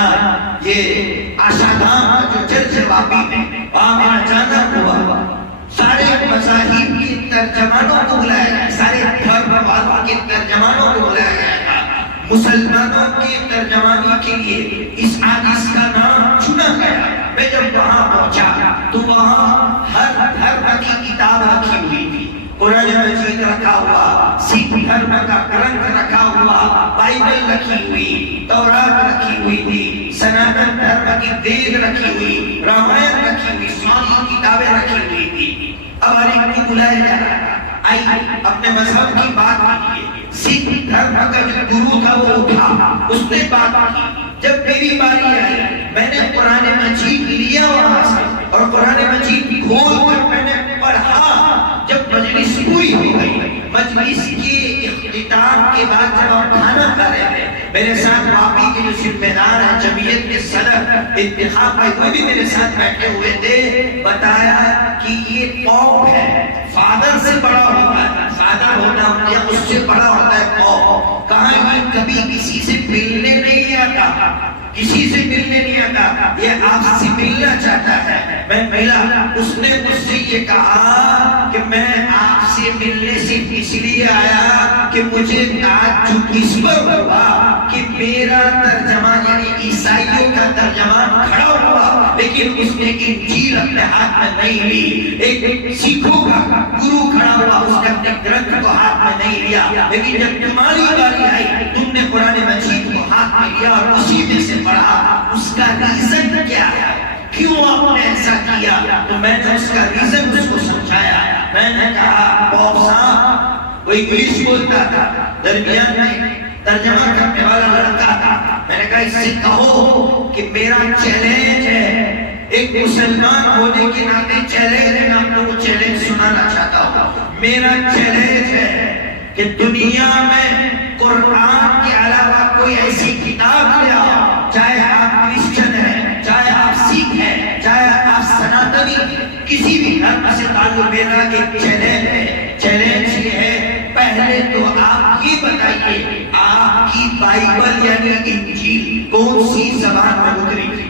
یہ آشادام کا جو چرچ ہے واپی میں, وہاں میرا جانا ہوا. سارے مذاہب کے ترجمانوں کو بلایا گیا, سارے دھرم والوں کے ترجمانوں کو بلایا گیا تھا. مسلمانوں کے ترجمانی کے لیے اس حدیث کا نام چنا گیا. میں جب وہاں پہنچا تو وہاں ہر دھرم کی کتاب رکھی ہوئی تھی. قرآن مجید رکھا ہوا, سکھ دھرم کا گرنتھ رکھا ہوا, بائبل رکھی ہوئی, تورات رکھی ہوئی تھی, سناتن دھرم کی وید رکھی ہوئی, رامائن رکھی ہوئی, ساری کتابیں رکھی ہوئی تھی. اب ہر ایک کو بلایا جا رہا ہے, آئی اپنے مذہب کی بات کیجیے. سکھ دھرم کا جو گرو تھا وہ اٹھا, اس نے بات کی. جب میری باری آئی, میں نے قرآن مجید لیا وہاں سے اور قرآن مجید کھول کر میں نے پڑھا. جب مجلس پوری ہو گئی, مجلس کے اختتام کے بعد جب ہم کھانا کھا رہے تھے, میرے ساتھ واپی کے جو ذمہ دار ہیں, جمعیت کے صدر انتخاب بھائی, وہ بھی میرے ساتھ بیٹھے ہوئے تھے. بتایا کہ یہ قوم ہے, فادر سے بڑا ہوتا ہے, فادر ہوتا ہے اس سے بڑا ہوتا ہے قوم. کہاں یہ کبھی کسی سے ملنے نہیں آتا, کسی سے ملنے نہیں آتا, یہ آپ سے ملنا چاہتا ہے. میں ملا, اس نے مجھ سے یہ کہا کہ میں آپ سے ملنے سے اس لیے آیا کہ مجھے تعجب اس پر ہوا کہ میرا ترجمان یعنی عیسائیوں کا ترجمان کھڑا ہوا, لیکن اس نے انجیل اپنے ہاتھ میں نہیں لی. ایک سکھوں کا گرو کھڑا ہوا, اس نے اپنے گرنتھ کو ہاتھ میں نہیں لیا. لیکن جب تمہاری باری آئی, تم نے قرآن مجید کو ہاتھ میں لیا اور اسی میں سے پڑھا. اس کا ریزن کیا ہے, کیوں آپ نے ایسا کیا؟ تو میں نے اس کا ریزن اس کو سمجھایا. میں نے کہا بہت صاحب, وہ انگلش بولتا تھا, درمیان میں ترجمہ کرنے والا لڑکا تھا. میں نے کہا اس سے کہو کہ میرا چیلنج ہے, ایک مسلمان ہونے کے ناطے چیلنج ہے, میں آپ کو وہ چیلنج سنانا چاہتا ہوں. میرا چیلنج ہے کہ دنیا میں قرآن کے علاوہ کوئی ایسی کتاب لے آؤ, چاہے آپ کرسچن ہیں, چاہے آپ سکھ ہیں, چاہے آپ سناتنی, کسی بھی دھرم سے تعلق. میرا ایک چیلنج ہے, چیلنج یہ ہے, پہلے تو آپ یہ بتائیے آپ کی بائبل یعنی انجیل کون سی زبان میں اتری تھی,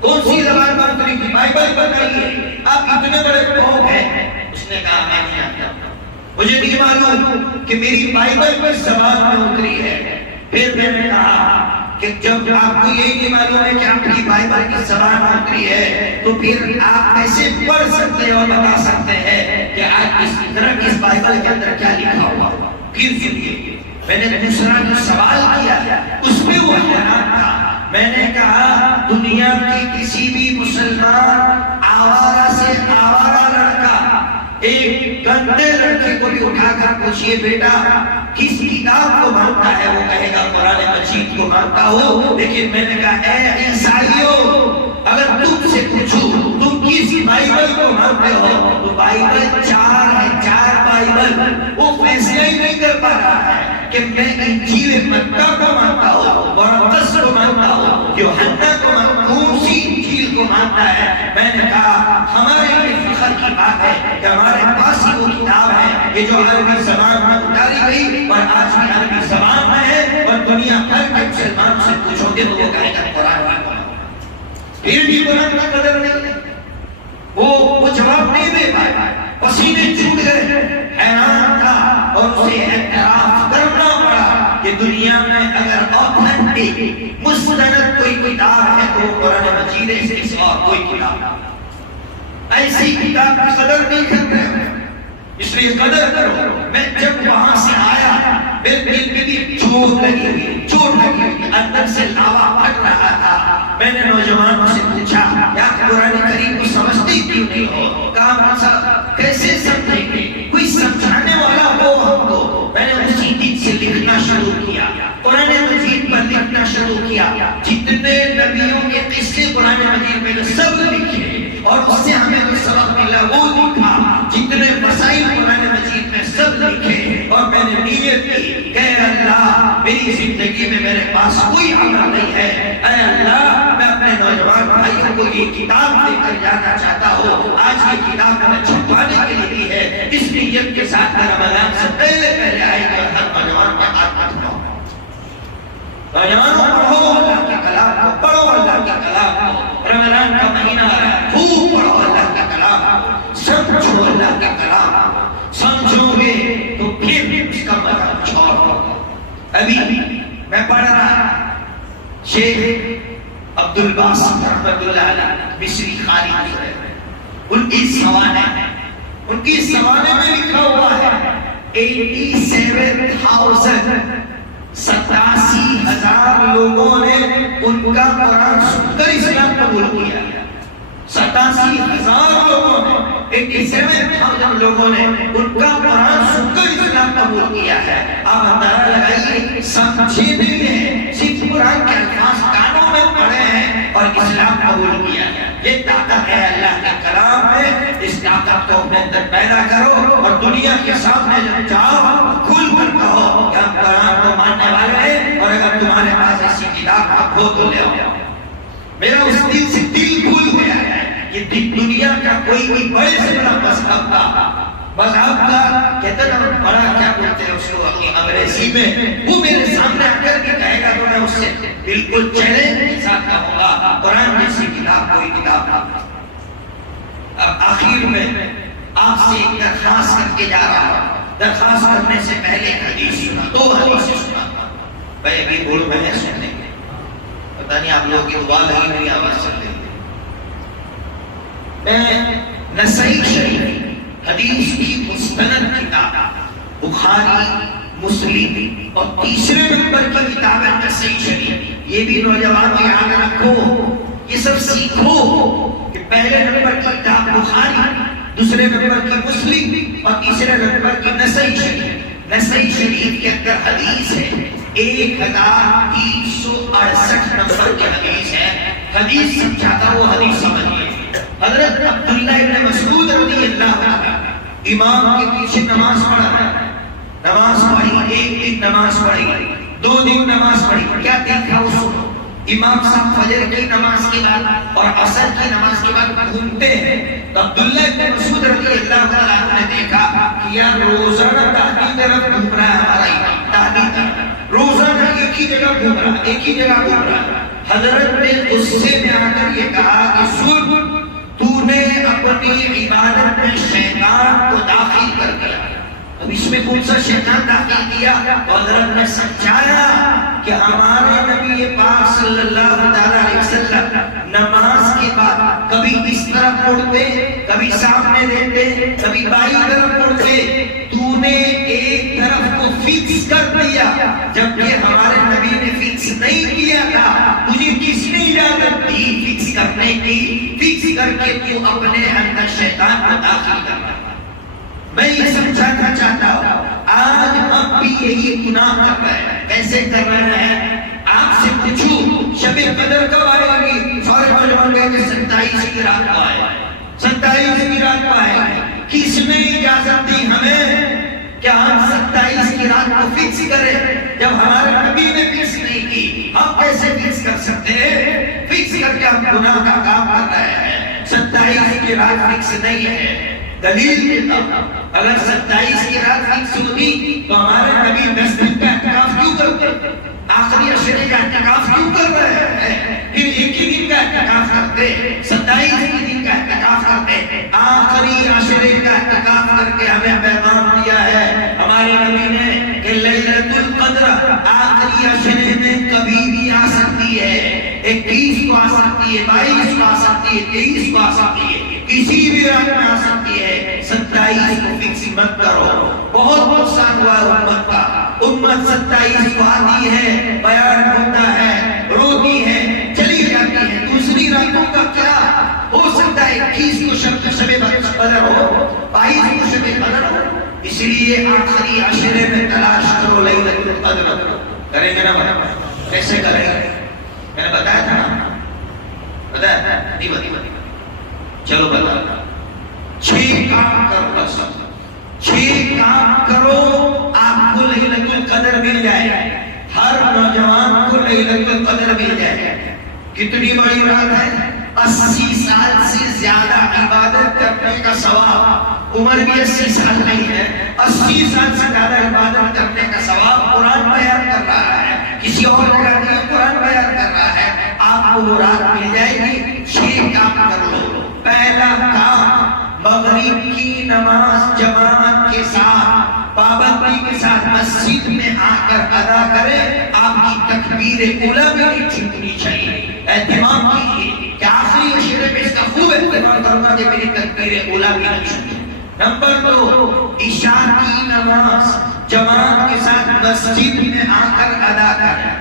کون سی زبان میں اتری تھی, بائبل بتائیے. آپ اتنے بڑے قوم ہیں. اس نے کہا میں نہیں جانتا, مجھے نہیں معلوم کہ میری بائبل کس زبان میں اتری ہے. پھر میں نے کہا کہ جب آپ کو یہی نہیں معلوم ہے کہ آپ کی بائبل کس زبان میں اتری ہے, تو پھر آپ ایسے پڑھ سکتے اور بتا سکتے ہیں کہ آج اس طرح کی اس بائبل کے اندر کیا لکھا ہوا. پھر سنیے, میں نے دوسرا جو سوال کیا اس میں وہ حیران تھا. میں نے کہا دنیا کی کسی بھی مسلمان آوارہ سے آوارہ لڑکا ایک گندے لڑکے کو بھی اٹھا کر پوچھئے بیٹا کس کتاب کو مانتا ہے, وہ کہے گا قرآن مجید کو مانتا ہو. لیکن میں نے کہا اے عیسائیوں, اگر تم سے پوچھو تم کس بائبل کو مانتے ہو, تو بائبل 4 ہے, 4 بائبل. وہ فیصلہ ہی نہیں کر پا رہا ہے کہ میں انجیل متی کو مانتا ہوں, مرقس کو مانتا ہوں, یوحنا کو مانتا ہوں, کون سی انجیل کو کو مانتا ہے. میں نے کہا ہمارے لیے فخر کی بات ہے کہ ہمارے پاس ہی وہ کتاب ہے کہ جو عربی زبان میں اتاری گئی اور آج بھی عربی زبان میں ہے، اور دنیا بھر کے مسلمان سے پوچھو گے تو وہ کہے گا قرآن ہے. پھر بھی قرآن کا قدر نہیں، وہ جواب نہیں دے پائے، پسینے چھوٹ گئے، حیران تھا اور اسے اعتراف کرنا پڑا کہ دنیا میں اگر اوتھینٹک مستند کوئی کتاب ہے تو قرآن مجید ہے، اس کے اور کوئی کتاب ایسی کتاب کی قدر نہیں کر رہے. اس لیے قدر کرو. میں جب وہاں سے آیا میری چوٹ لگی ہوئی اندر سے لاوا پھٹ رہا تھا. میں نے نوجوانوں سے پوچھا یا قرآن کریم کو سمجھتی کیوں نہیں ہو؟ کہا صاحب کیسے سمجھیں گے، کوئی سمجھانے والا ہو ہم کو. میں نے اسی دن سے لکھنا شروع کیا، قرآن مجید پر لکھنا شروع کیا. جتنے نبیوں کے قصے قرآن مجید میں نے سب لکھے اور اس سے ہمیں جو سبق ملا وہ لکھا. جتنے مسائل قرآن مجید میں سب لکھے اور میں نے نیت کی کہ اے اللہ میری زندگی میں میرے پاس کوئی عمل نہیں ہے، اے اللہ میں اپنے نوجوان بھائیوں کو یہ کتاب دے کر جانا چاہتا ہوں. آج یہ کتاب میں چھپانے کے لیے دی ہے، اس نیت کے ساتھ میں رمضان سے پہلے آئے گا. ہر نوجوان کا ہاتھ پکڑو، نوجوانوں پڑھو اللہ کا کلام، پڑھو اللہ کا کلام. رمضان کا مہینہ آ رہا ہے، خوب پڑھو اللہ کا کلام، سمجھو اللہ کا کلام. سمجھو گے تو پھر اس کا مزہ کچھ اور ہوگا. ابھی میں پڑھ رہا شیخ عبد الباسط رحمۃ اللہ علیہ مصری خاری گزرے، ان کی سوانے میں لکھا ہوا ہے 87,000 لوگوں نے ان کا قرآن سن کر اسلام قبول کیا. 87,000 لوگوں نے 87,000 لوگوں نے ان کا قرآن سن کر اسلام قبول کیا ہے. آپ اندازہ لگائیے، سمجھے نہیں ہے، صرف قرآن کے الفاظ کانوں میں پڑھے ہیں اور اسلام قبول کیا ہے. یہ طاقت ہے اللہ کا کلام ہے. اس طاقت کو اپنے اندر پیدا کرو اور دنیا کے سامنے جب جاؤ کھل کر کہو کہ ہم قرآن کو ماننے والے ہیں، اور اگر تمہارے پاس ایسی کتاب آپ ہو تو لے آؤ. میرا اس دل سے دل کھل گیا ہے. یہ دنیا کا کوئی بھی بڑے سے بڑا مذہب کا کہتے ہیں بڑا کیا کہتے ہیں اس کو انگریزی میں، وہ میرے سامنے آ کر کے کہے گا تو میں اس سے بالکل چیلنج کے ساتھ کہوں گا قرآن جیسی کتاب کوئی کتاب نہ. اب آخر میں آپ سے ایک درخواست کر کے جا رہا ہوں. درخواست کرنے سے پہلے ایک حدیث سنا، 2 حدیثیں سنا. بھائی ابھی بھول میں سننے گے، پتہ نہیں آپ لوگوں کی دعا لگی ہوئی آواز چل رہی ہے. میں نسائی شریف حدیث کی مستند کتاب، بخاری مسلم اور تیسرے نمبر کی کتاب ہے نسائی شریف. یہ بھی نوجوانوں یاد رکھو، یہ سب سیکھو کہ پہلے نمبر کی کتاب بخاری، دوسرے نمبر کی مسلم اور تیسرے نمبر کی نسائی شریف. نسائی شریف کے اندر حدیث ہے 1368 نمبر کی حدیث ہے. حدیث سمجھاتا وہ حدیث سمجھیے. حضرت عبداللہ ابن مسعود رضی اللہ عنہ امام کے پیچھے نماز پڑھا، نماز پڑھی، ایک دن نماز پڑھی، 2 دن نماز پڑھی. کیا دیکھا اس کو؟ امام صاحب فجر کی نماز کے بعد اور عصر کی نماز کے بعد گھومتے ہیں. تو عبداللہ ابن مسعود رضی اللہ عنہ نے دیکھا کہ یا روزانہ داہنی طرف گھوم رہا ہے ہمارا امام، داہنی طرف روزانہ ایک ہی جگہ گھوم رہا، ایک ہی جگہ گھوم رہا. حضرت نے غصے میں آ کر یہ کہا کہ سن، تو نے اپنی عبادت میں شیطان کو داخل کر دیا. اب اس میں کون سا شیطان داخل کیا؟ حضرت نے سمجھایا کہ ہمارے نبی پاک صلی اللہ علیہ وسلم نماز کے بعد کبھی اس طرف مڑتے، کبھی سامنے دیتے، کبھی بائیں طرف مڑتے. تو نے ایک طرف کو فکس کر دیا جبکہ ہمارے نبی نے فکس نہیں کیا تھا. تجھے کس نے اجازت دی فکس کرنے کی؟ فکس کر کے تو اپنے اندر شیطان کو داخل کرنا. میں یہ سمجھانا چاہتا ہوں آج ہم بھی یہی گناہ کر رہے ہیں. کیسے کر رہے ہیں؟ آپ سے پوچھو شب قدر کب آئے گی؟ سارے نوجوان کہیں گے 27 کی رات کو آئے، 27 کی رات کو آئے گی. کس نے اجازت دی ہمیں کہ ہم 27 کی رات کو فکس کریں جب ہمارے نبی نے فکس نہیں کی؟ ہم کیسے فکس کر سکتے ہیں؟ فکس کر کے ہم گناہ کا کام کر رہے ہیں. 27 کی رات فکس نہیں ہے. دلیل دیتا ہوں, اگر 27 کی رات فکس ہوتی تو ہمارے نبی 10 دن کا اعتکاف کیوں کرتے, آخری عشرے کا اعتکاف کیوں کر رہے ہیں؟ پھر ایک ہی دن کا اعتکاف کرتے, 27 کے دن کا اعتکاف کرتے. آخری عشرے کا اعتکاف کر کے ہمیں پیغام دیا ہے ہمارے نبی نے کہ لیلۃ القدر آخری عشرے میں کبھی بھی آ سکتی ہے. 21 کو آ سکتی ہے, 22 کو آ سکتی ہے, 23 کو آ سکتی ہے, کسی بھی رات میں آ سکتی ہے. 27 کو فکس مت کرو, بہت نقصان ہوا امت کا. امت 27 کو آتی ہے, بیان ہوتا ہے, روتی ہے, چلی جاتی ہے. دوسری راتوں کا کیا ہو سکتا ہے؟ 21 کو شب قدر ہو, 22 کو شب قدر ہو. اس لیے آخری عشرے میں تلاش کرو لیلۃ القدر. کریں گے نا بھائی؟ کیسے کریں گے؟ میں نے بتایا تھا نا, بتایا نہیں بتایا. چلو بتا, 6 کام کرو, بس 6 کام کرو, آپ کو لیلۃ القدر مل جائے. ہر نوجوان کو لیلۃ القدر مل جائے. کتنی بڑی رات ہے؟ 80 سال سے زیادہ عبادت کرنے کا ثواب. عمر بھی 80 سال نہیں ہے, 80 سال سے زیادہ عبادت کرنے کا ثواب قرآن بیان کر رہا ہے. کسی اور جگہ نہیں, قرآن بیان کر رہا ہے. آپ کو وہ رات مل جائے گی. 6 کام کر لو. پہلا کام, مغرب کی نماز جماعت کے ساتھ, پابندی کے ساتھ مسجد میں آ کر ادا کریں. آپ کی تکبیر اولیٰ بھی نہیں چھوٹنی چاہیے. اہتمام کیجیے کہ آخری عشرے میں اس کا خوب اہتمام کرنا کہ میری تکبیر اولیٰ بھی نہیں چھوٹے. نمبر 2, عشاء کی نماز جماعت کے ساتھ مسجد میں آ کر ادا کریں.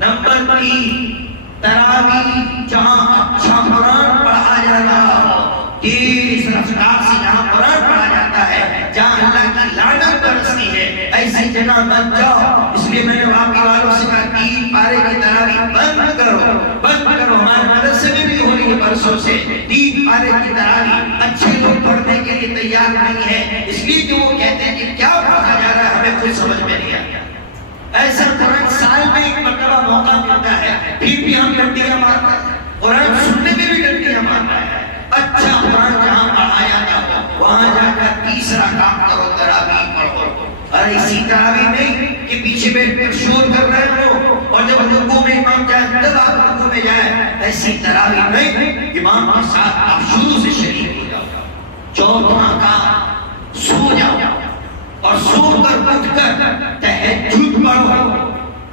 نمبر 3, تراویح جہاں اچھا قرآن پڑھا جا رہا ہو, تیز رفتار سے جہاں قرآن پڑھا جاتا ہے, جہاں اللہ کی لعنت برستی ہے, ایسی جگہ مت جاؤ. اس لیے میں نے واقعی والوں سے کہا 3 پارے کی تراویح بند کرو, بند کرو. ہمارے مدرسے میں بھی ہو رہی ہے برسوں سے 3 پارے کی تراویح. اچھے لوگ پڑھنے کے لیے تیار نہیں ہے, اس لیے کہ وہ کہتے ہیں کہ کیا پڑھا جا رہا ہے ہمیں کچھ سمجھ میں نہیں آیا. ایسا قرآن سال میں ایک مرتبہ موقع ملتا ہے, پھر بھی ہم ڈنڈیاں مارتے ہیں. قرآن سننے میں بھی ڈنڈیاں مارتا ہے. اچھا قرآن جہاں پڑھایا جاتا وہاں جا کر تیسرا کام کرو, تراویح پڑھو. اور اسی تراویح نہیں کہ پیچھے بیٹھ کر شور کر رہے ہو اور جب رکوع میں امام جائے تب آپ رکوع میں جائیں. ایسی تراویح نہیں, امام کے ساتھ آپ شروع سے شریک ہو جاؤ. چوتھا کام, سو جاؤ اور سو کر اٹھ کر تہجد پڑھو.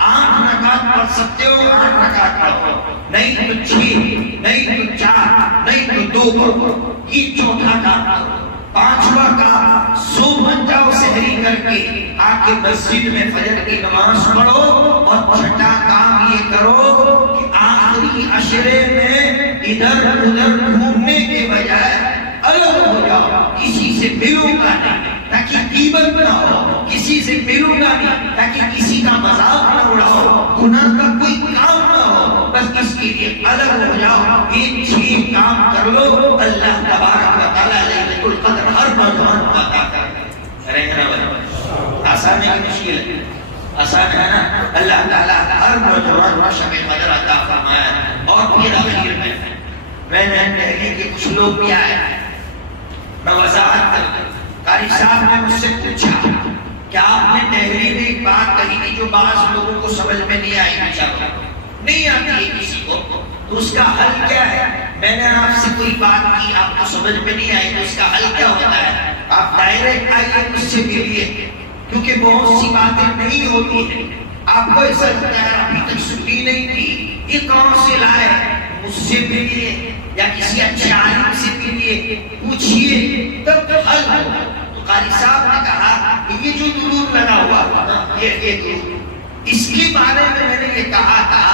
8 رکعت پڑھ سکتے ہو, 8 رکعت پڑھو. نہیں تو 6, نہیں تو 4, نہیں تو 2 پڑھو. یہ چوتھا کام کرو. 5واں کام, سو بن جاؤ سحری کر کے, آ کے مسجد میں فجر کی نماز پڑھو. اور 6واں کام یہ کرو کہ آخری عشرے میں ادھر ادھر گھومنے کے بجائے الگ ہو جاؤ. کسی سے ملوں گا نہیں تاکہ غیبت نہ ہو, کسی سے ملوں گا نہیں تاکہ کسی کا مذاق نہ اڑاؤ, گناہ کا کوئی کام نہ ہو, بس اس کے لیے الگ ہو جاؤ. یہ 6 کام کر لو, اللہ تبارک و تعالیٰ لیلۃ القدر ہر نوجوان کو عطا کریں گے. آسان ہے کہ مشکل ہے؟ آسان ہے نا. اللہ تعالیٰ ہر نوجوان کو شب قدر عطا فرمائے. اور پھر آخر میں نے دہلی کے کچھ لوگ بھی آئے, میں وضاحت کرتا. قاری صاحب نے مجھ سے پوچھا کہ آپ نے دہلی میں ایک بات کہی تھی جو بعض لوگوں کو سمجھ میں نہیں آئی, نہیں آتی ہے کسی کو, تو اس کا حل کیا ہے؟ میں نے آپ سے کوئی بات کی, آپ کو سمجھ میں نہیں آئی, تو اس کا حل کیا ہوتا ہے؟ آپ ڈائریکٹ آئیے مجھ سے ملیے, کیونکہ بہت سی باتیں نہیں ہوتی ہیں. آپ کو ایسا لگتا ہے ابھی تک سنی نہیں تھی, یہ کون سے لائے, مجھ سے ملیے یا کسی اچھے عالم سے ملیے, پوچھیے تب حل ہوگا. تو قاری صاحب نے کہا کہ یہ جو درود لگا ہوا یہ درود, اس کے بارے میں نے یہ کہا تھا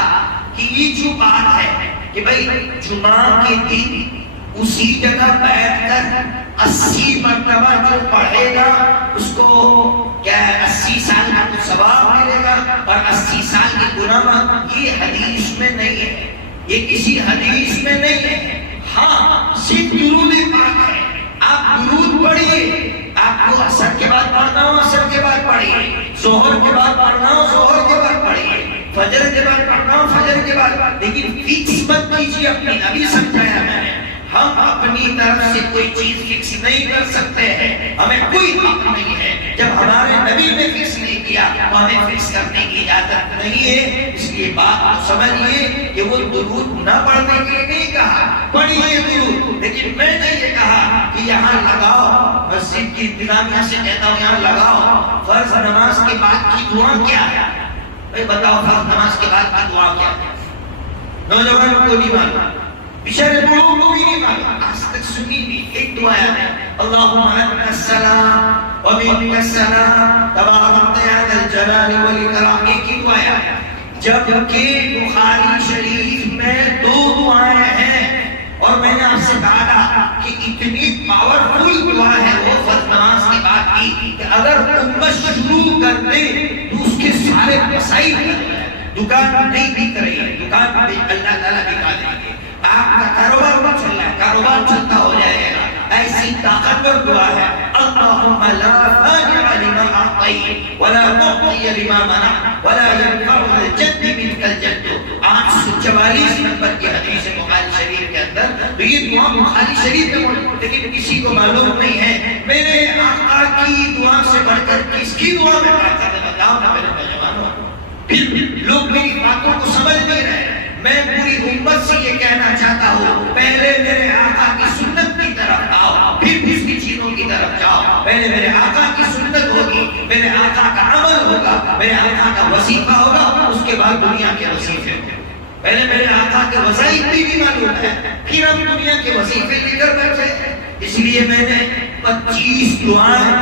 کہ یہ جو بات ہے کہ بھئی جمعہ کے دن اسی جگہ بیٹھ کر 80 مرتبہ جو پڑھے گا اس کو کیا ہے 80 سال کا ثواب ملے گا اور 80 سال کے گناہ, یہ حدیث میں نہیں ہے, یہ کسی حدیث میں نہیں ہے. ہاں صرف درود پاک ہے. آپ درود پڑھیے, آپ کو عصر کے بعد پڑھنا ہو عصر کے بعد پڑھیے, ظہر کے بعد پڑھنا ہو ظہر کے بعد پڑھیے, فجر کے بعد پڑھنا ہو فجر کے بعد بات، لیکن فکس مت کیجیے، اپنی نبی سمجھایا میں نے، ہم اپنی طرف سے کوئی چیز فکس نہیں کر سکتے ہیں، ہمیں کوئی حق نہیں ہے، جب ہمارے نبی نے فکس نہیں کیا تو ہمیں فکس کرنے کی اجازت نہیں ہے۔ اس لیے بات کو سمجھیے کہ وہ درود نہ پڑھنے کے لیے نہیں کہا، پڑھیے درود، لیکن میں نے یہ کہا کہ یہاں لگاؤ، مسجد کی انتظامیہ سے کہتا ہوں یہاں لگاؤ، فرض نماز کے بعد کی دعا کیا ہے؟ بھائی بتاؤ، فرض نماز کے بعد کی دعا کیا ہے؟ نوجوانوں کو نہیں معلوم، بشر بڑوں کو بھی نہیں معلوم، آج تک سنی بھی ایک دعا ہے، اللہم انت السلام و منک السلام تبارکت یا ذا الجلال والاکرام، ایک ہی دعا ہے، جبکہ بخاری شریف میں دو دعائیں ہیں، اور میں نے آپ سے کہا کہ اتنی پاورفل دعا ہے وہ فرض نماز کے بعد کی کہ اگر امت شروع کر دے تو اس کے سارے مسائل حل ہو جائیں۔ دکان نہیں بھی کریں، دکان بھی اللہ تعالیٰ دکھا دیں گے، آپ کا کاروبار بھی چل رہا ہے، کاروبار چلتا ہو جائے گا، ایسی طاقتور دعا ہے، اللہم لا مانع لما اعطیت ولا معطی لما منعت ولا ينفع ذا الجد منک الجد، 844 نمبر کی حدیث بخاری شریف کے اندر، تو یہ دعا بخاری شریف میں موجود، لیکن کسی کو معلوم نہیں ہے میرے آقا کی دعا سے بڑھ کر کس کی دعا میں بات کرتے، بتاؤ نا میرے نوجوانوں، پھر لوگ میری باتوں کو سمجھ نہیں رہے۔ میں پوری امت سے یہ کہنا چاہتا ہوں، پہلے میرے آقا کی سنت کی طرف آؤ، پھر دوسری چیزوں کی طرف جاؤ۔ پہلے میرے آقا کی سنت ہوگی، میرے آقا کا عمل ہوگا، میرے آقا کا وظیفہ ہوگا، اس کے بعد دنیا کے وظیفے ہوں گے۔ پہلے میرے آقا کے وظائف بھی معلوم ہے، پھر ہم دنیا کے وظیفے لے کر بیٹھے۔ اس لیے میں نے 25 دعائیں،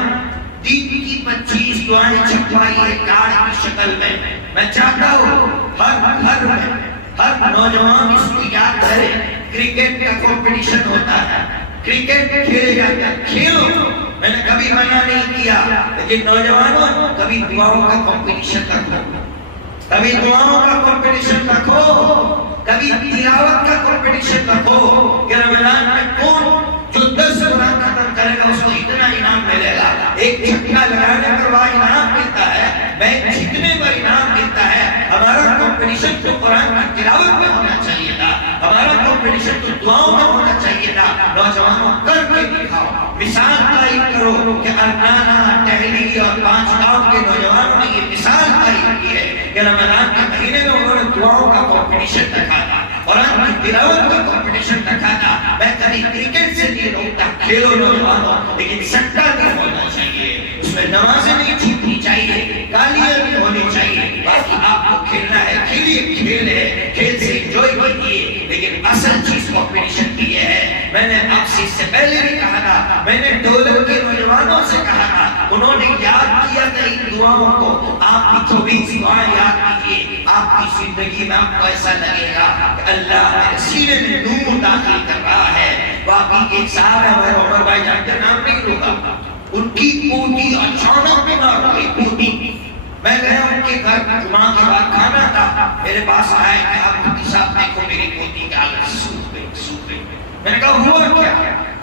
دن کی 25 دعائیں چھپوائی ہے کارڈ کی شکل میں۔ میں چاہتا ہوں ہر گھر میں ہر نوجوان اس کو یاد کرے، کرکٹ کا کمپٹیشن ہوتا ہے، کرکٹ کھیلے جاتا ہے، کھیلو، میں نے کبھی منع نہیں کیا، لیکن نوجوانوں کبھی دعاؤں کا کمپٹیشن رکھو، کبھی دعاؤں کا کمپٹیشن رکھو، کبھی تلاوت کا کمپٹیشن رکھو کہ رمضان میں کون جو 10 قرآن ختم کرے گا اس کو اتنا انعام ملے گا، ایک چھکا لگانے پر وہ انعام ملتا ہے، بیٹ جیتنے پر انعام ملتا ہے۔ ہمارا کمپٹیشن تو قرآن کی تلاوت میں ہونا چاہیے تھا، ہمارا کمپٹیشن تو دعاؤں میں ہونا چاہیے تھا۔ نوجوانوں کر کے دکھاؤ، مثال قائم کرو کہ ارنانا، ٹہلی اور 5 گاؤں کے نوجوانوں نے یہ مثال قائم کی ہے کہ رمضان کے مہینے میں انہوں نے دعاؤں کا کمپٹیشن رکھا تھا، قرآن کی تلاوت کا کمپٹیشن رکھا تھا۔ میں کبھی کرکٹ سے نہیں روکتا، کھیلو نوجوانوں، لیکن سٹا نہیں ہونا چاہیے، اس میں نمازیں نہیں چھوٹنی چاہیے، گالیاں نہیں ہونی چاہیے، باقی آپ کو کھیلنا ہے کھیلیے، کھیل ہے، کھیل سے انجوائے کیجیے، لیکن اصل چیز کمپٹیشن کی یہ ہے۔ میں نے آپ سے اس سے پہلے بھی کہا تھا، میں نے ڈولر کے نوجوانوں سے کہا تھا، انہوں نے یاد کیا تھا ان دعاؤں کو، آپ کی 24 دعائیں یاد کیجیے، آپ کی زندگی میں آپ کو ایسا لگے گا کہ اللہ میرے سینے میں نور داخل کر رہا ہے۔ واقعی ایک صاحب ہے، میں عمر بھائی جان کا نام نہیں لوں گا، ان کی پوتی اچانک بیمار ہو گئی، پوتی۔ میں گیا ان کے گھر، جمعہ کے بعد کھانا تھا، میرے پاس آئے کہ آپ مفتی صاحب دیکھو میری پوتی کی حالت سوکھ گئی، سوکھ گئی۔ میں نے کہا ہوا کیا؟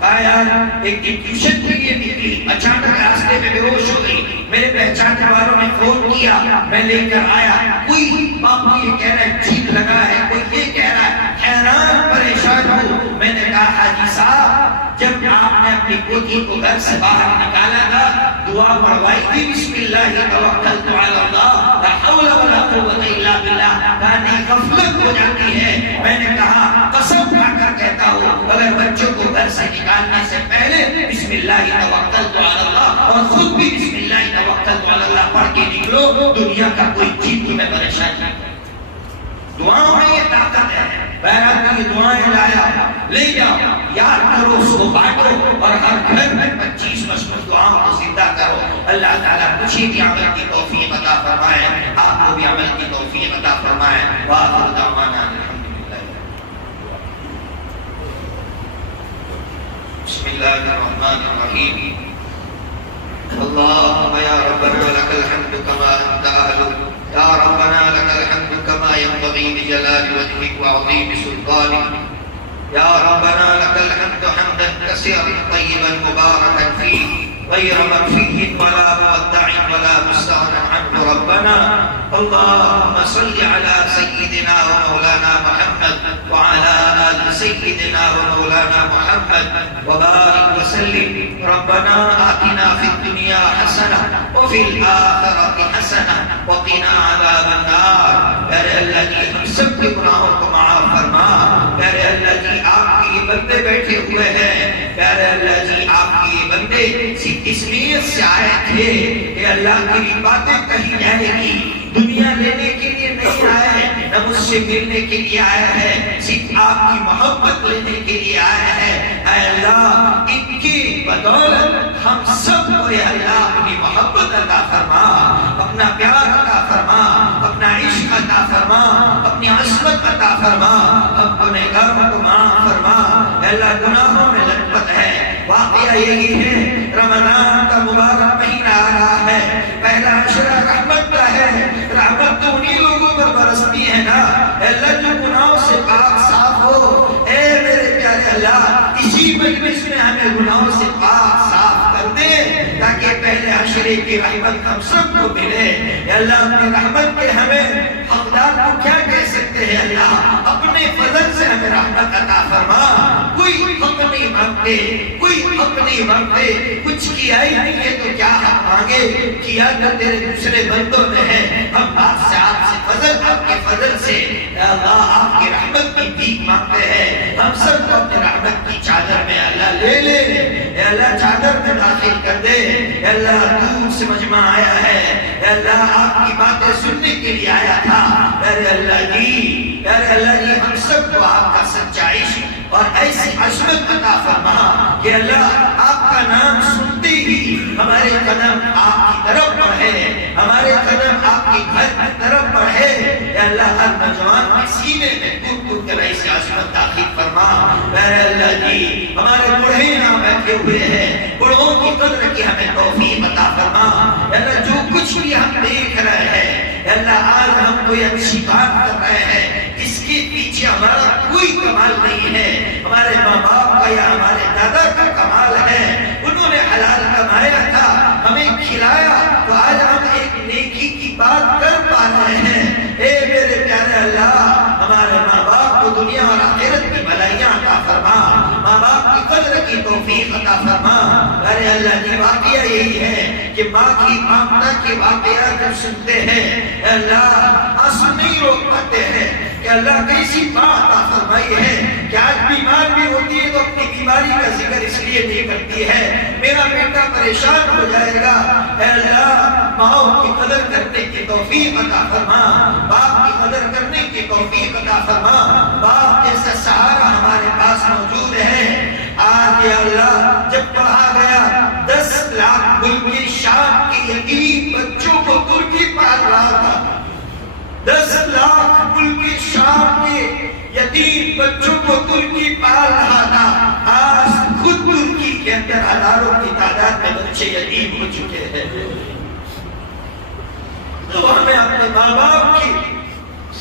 کہا یار ایک ٹیوشن کے لیے نکلی، اچانک راستے میں بے ہوش ہو گئی، میرے پہچاننے والوں نے فون کیا، میں لے کر آیا، کوئی باپو یہ کہہ رہا ہے ٹھیک لگا ہے، کوئی یہ کہہ رہا ہے، حیران پریشان ہوں۔ میں نے کہا حاجی صاحب جب آپ نے اپنی پوتی کو گھر سے باہر نکالا تھا، دعا پڑھوائی تھی، بسم اللہ توکلت علی اللہ لا حول ولا قوت الا باللہ، کہا نہیں غفلت ہو جاتی ہے۔ میں نے کہا قسم کھا کر کہتا ہوں اگر بچوں کو گھر سے نکالنے سے پہلے بسم اللہ توکلت علی اللہ اور خود بھی بسم اللہ توکلت علی اللہ پڑھ کے نکلو، دنیا کا کوئی چیز تمہیں پریشان نہیں کرے۔ دعاؤں میں یہ طاقت ہے، بہرحال یہ دعائیں لایا، لے جاؤ، یاد کرو، اس کو بانٹو، اور ہر گھر میں 25 مشہور دعاؤں کو زندہ کرو۔ اللہ تعالیٰ مجھے بھی عمل کی توفیق عطا فرمائے، آپ کو بھی عمل کی توفیق عطا فرمائے۔ وآخر دعوانا الحمدللہ۔ بسم اللہ الرحمن الرحیم۔ اللهم يا ربنا لك الحمد كما أنت أهله، يا ربنا لك الحمد كما ينبغي لجلال وجهك وعظيم سلطانك، يا ربنا لك الحمد حمدا كثيرا طيبا مباركا فيه غير مكفي ولا مودع ولا مستغنى عنه۔ ربنا اللهم صل على سيدنا ومولانا محمد وعلى آل سيدنا ومولانا محمد وبارك وسلم. ربنا آتنا في الدنيا حسنة وفي الآخرة حسنة وقنا عذاب النار. پیارے اللہ جی ہم سب کے گناہوں کو معاف فرما. پیارے اللہ جی آپ کے بندے بیٹھے ہوئے ہیں. پیارے اللہ جی آپ کے بندے اس نیت سے آئے تھے کہ اللہ کی باتیں کہی جائے گی. دنیا لینے کے لیے نہیں آئے ہیں، نہ مجھ سے ملنے کے لیے آیا ہے، صرف آپ کی محبت لینے کے لیے آیا ہے. اے اللہ ان کی بدولت ہم سب کو اے اللہ اپنی محبت عطا فرما، اپنا پیار عطا فرما، اپنا عشق عطا فرما، اپنی عصمت عطا فرما. ہم گنہگاروں کو معاف فرما. اے اللہ گناہوں میں لطفت ہے. واقعہ یہی ہے رمضان کا مبارک مہینہ آ رہا ہے. پہلا عشرہ رحمت کا ہے. رحمت تو انہی لوگوں پر برستی ہے نا. اے اللہ جو گناہوں سے پاک صاف ہو، اے میرے پیارے اللہ اسی مجلس میں ہمیں گناہوں سے پاک صاف کر دے تاکہ پہلے عشرے کی رحمت ہم سب کو ملے. اے اللہ اپنی رحمت کے ہمیں حقدار کو کیا کہہ سکتے ہیں. اللہ اپنے فضل سے ہمیں رحمت عطا فرما. کوئی حق نہیں مانگتے، کوئی حق نہیں مانگتے. کچھ کیا ہی نہیں ہے تو کیا حق مانگے. کیا تو تیرے دوسرے بندوں نے ہے. ہم آپ سے فضل، آپ کے فضل سے اے اللہ آپ کی رحمت کی بھیک مانگتے ہیں. ہم سب کو اپنے رحمت کی چادر میں اللہ لے لے. اے اللہ چادر میں داخل کر دے. اے اللہ دور سے مجمع آیا ہے. اے اللہ آپ کی باتیں سننے کے لیے آیا تھا. اے اللہ جی، اے اللہ جی ہم سب کو آپ کا سچا عشق اور ایسی عظمت عطا فرما کہ اللہ آپ کا نام سنتے ہی ہمارے قدم آپ کی طرف بڑھے، ہمارے قدم آپ کی گھر کی طرف بڑھے. اے اللہ ہر نوجوان کے سینے میں کود کود کر ایسی عظمت داخل فرما. اے اللہ جی ہمارے بڑھے یہاں بیٹھے ہوئے ہیں، بڑھوں کی قدر کی ہمیں توفیق عطا فرما. اے اللہ جو کچھ بھی ہم دیکھ رہے ہیں، اے اللہ آج ہم کوئی اچھی بات کر رہے ہیں اس کے پیچھے ہمارا کوئی کمال نہیں ہے. ہمارے ماں باپ کا یا ہمارے دادا کا کمال ہے. انہوں نے حلال کمایا تھا، ہمیں کھلایا، تو آج ہم ایک نیکی کی بات کر پا رہے ہیں. اے میرے پیارے اللہ ہمارے ماں باپ کو دنیا اور آخرت کی بھلائیاں عطا فرما. ماں باپ کی قدر کی توفیق عطا فرما. ارے اللہ جی واقعہ یہی ہے کہ ماں کی ممتا کے واقعات جب سنتے ہیں اے اللہ آنسو نہیں روک پاتے ہیں کہ اللہ کیسی ماں عطا فرمائی ہے کہ آج بیمار بھی ہوتی ہے تو اپنی بیماری کا ذکر اس لیے نہیں کرتی ہے میرا بیٹا پریشان ہو جائے گا. اے اللہ ماں کی قدر کرنے کی توفیق عطا فرما، باپ کی قدر کرنے کی توفیق عطا فرما. باپ جیسا سہارا ہمارے پاس موجود ہے. آج یا اللہ جب پڑھا گیا 10 لاکھ ملک شام کے یتیم بچوں کو ترکی پال رہا تھا، 10 لاکھ ملک شام کے یتیم بچوں کو ترکی پال رہا تھا. آج خود ترکی کے اندر ہزاروں کی تعداد میں بچے یتیم ہو چکے ہیں. تو ہمیں اپنے ماں باپ کی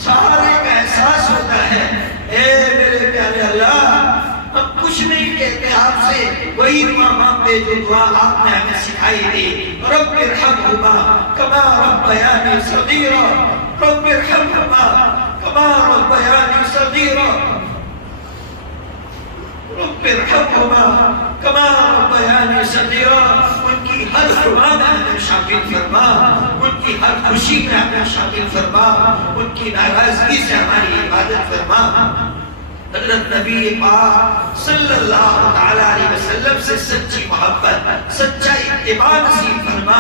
سہارے کا احساس ہوتا ہے. اے میرے پیارے اللہ ہم کچھ نہیں کہتے آپ سے، وہی دعا مانگتے جو دعا آپ نے ہمیں سکھائی تھی. رب ارحمہما کما ربیانی صغیرا، رب ارحمہما کما ربیانی صغیرا، رب ارحمہما کما ربیانی صغیرا. ان کی ہر دعا میں ہمیں شامل فرما، ان کی ہر خوشی میں ہمیں شامل فرما، ان کی ناراضگی سے ہماری عبادت فرما. حضرت نبی پاک صلی اللہ تعالیٰ علیہ وسلم سے سچی محبت، سچا اتباع نصیب فرما.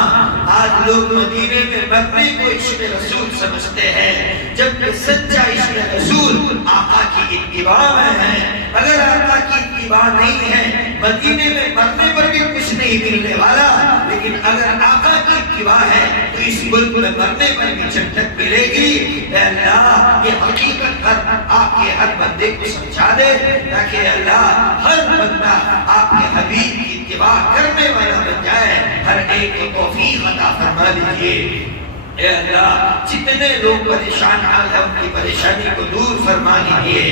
آج لوگ مدینے میں مرنے کو عشق رسول سمجھتے ہیں جبکہ سچا عشق رسول آقا کی اتباع میں ہے. اگر آقا کی اتباع نہیں ہے مدینے میں مرنے پر بھی کچھ نہیں ملنے والا، لیکن اگر آقا کی اتباع ہے تو اس ملک میں مرنے پر بھی جنت ملے گی. اے اللہ یہ حقیقت آپ کے ہر بندے کو سمجھا دے تاکہ اللہ ہر بندہ آپ کے حبیب کی اتباع کرنے والا بن جائے. ہر ایک کو توفیق عطا فرما دیجیے. اے اللہ جتنے لوگ پریشان حال ہیں ان کی پریشانی کو دور فرما لیجیے.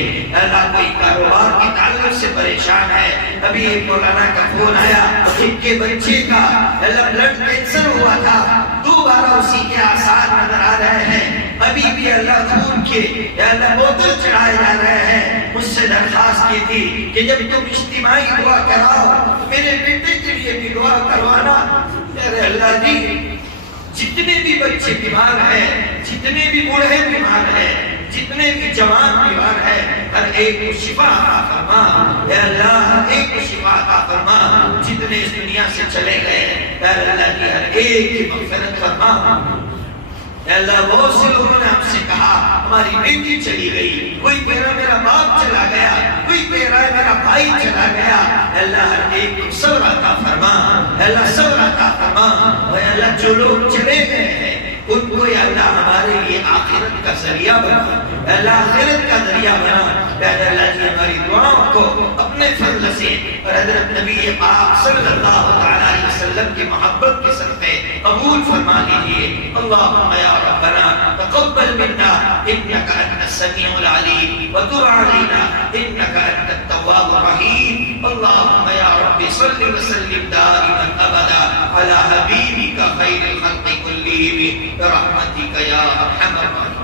اللہ کوئی کاروبار کے تعلق سے پریشان ہے، ابھی ایک مولانا کا فون آیا، ان کے بچے کا بلڈ کینسر ہوا تھا، 2 بار تعالیٰ اسی کے آثار نظر آ رہے ہیں، ابھی بھی اللہ خون کے یا اللہ بوتل چڑھائے جا رہے ہیں۔ مجھ سے درخواست کی تھی کہ جب تم اجتماعی دعا کراؤ تو میرے بیٹے کے لیے بھی دعا کروانا۔ میرے اللہ جی، جتنے بھی بچے بیمار ہیں، جتنے بھی بوڑھے بیمار ہیں، جتنے بھی جوان بیمار ہیں، ہر ایک کو شفا عطا فرما۔ اے اللہ، ہر ایک کو شفا عطا فرما۔ جتنے اس دنیا سے چلے گئے، اے اللہ کی ہر ایک کی مغفرت فرما۔ اے اللہ، بہت سے لوگوں نے ہم سے کہا ہماری بیٹی چلی گئی، کوئی کہہ رہا میرا باپ چلا گیا، کوئی کہہ رہا ہے میرا بھائی چلا گیا۔ اے اللہ، ہر ایک کو صبر عطا فرما۔ اے اللہ، صبر عطا فرما۔ اے اللہ، جو لوگ چلے گئے ہیں ان کو یا اللہ ہمارے لیے آخرت کا ذریعہ بنا۔ اے اللہ، آخرت کا ذریعہ بنا۔ اے اللہ جی، ہماری دعاؤں کو اپنے فضل سے اور حضرت نبی پاک صلی اللہ علیہ وسلم کی محبت کے صدقے قبول فرما لیجیے۔ اللہم یا ربنا تقبل منا انک انت السمیع العلیم وتب علینا انک انت التواب الرحیم۔ اللہم یا رب صل وسلم دائما ابدا علی حبیبک خیر الخلق کلہم برحمتک یا ارحم الراحمین۔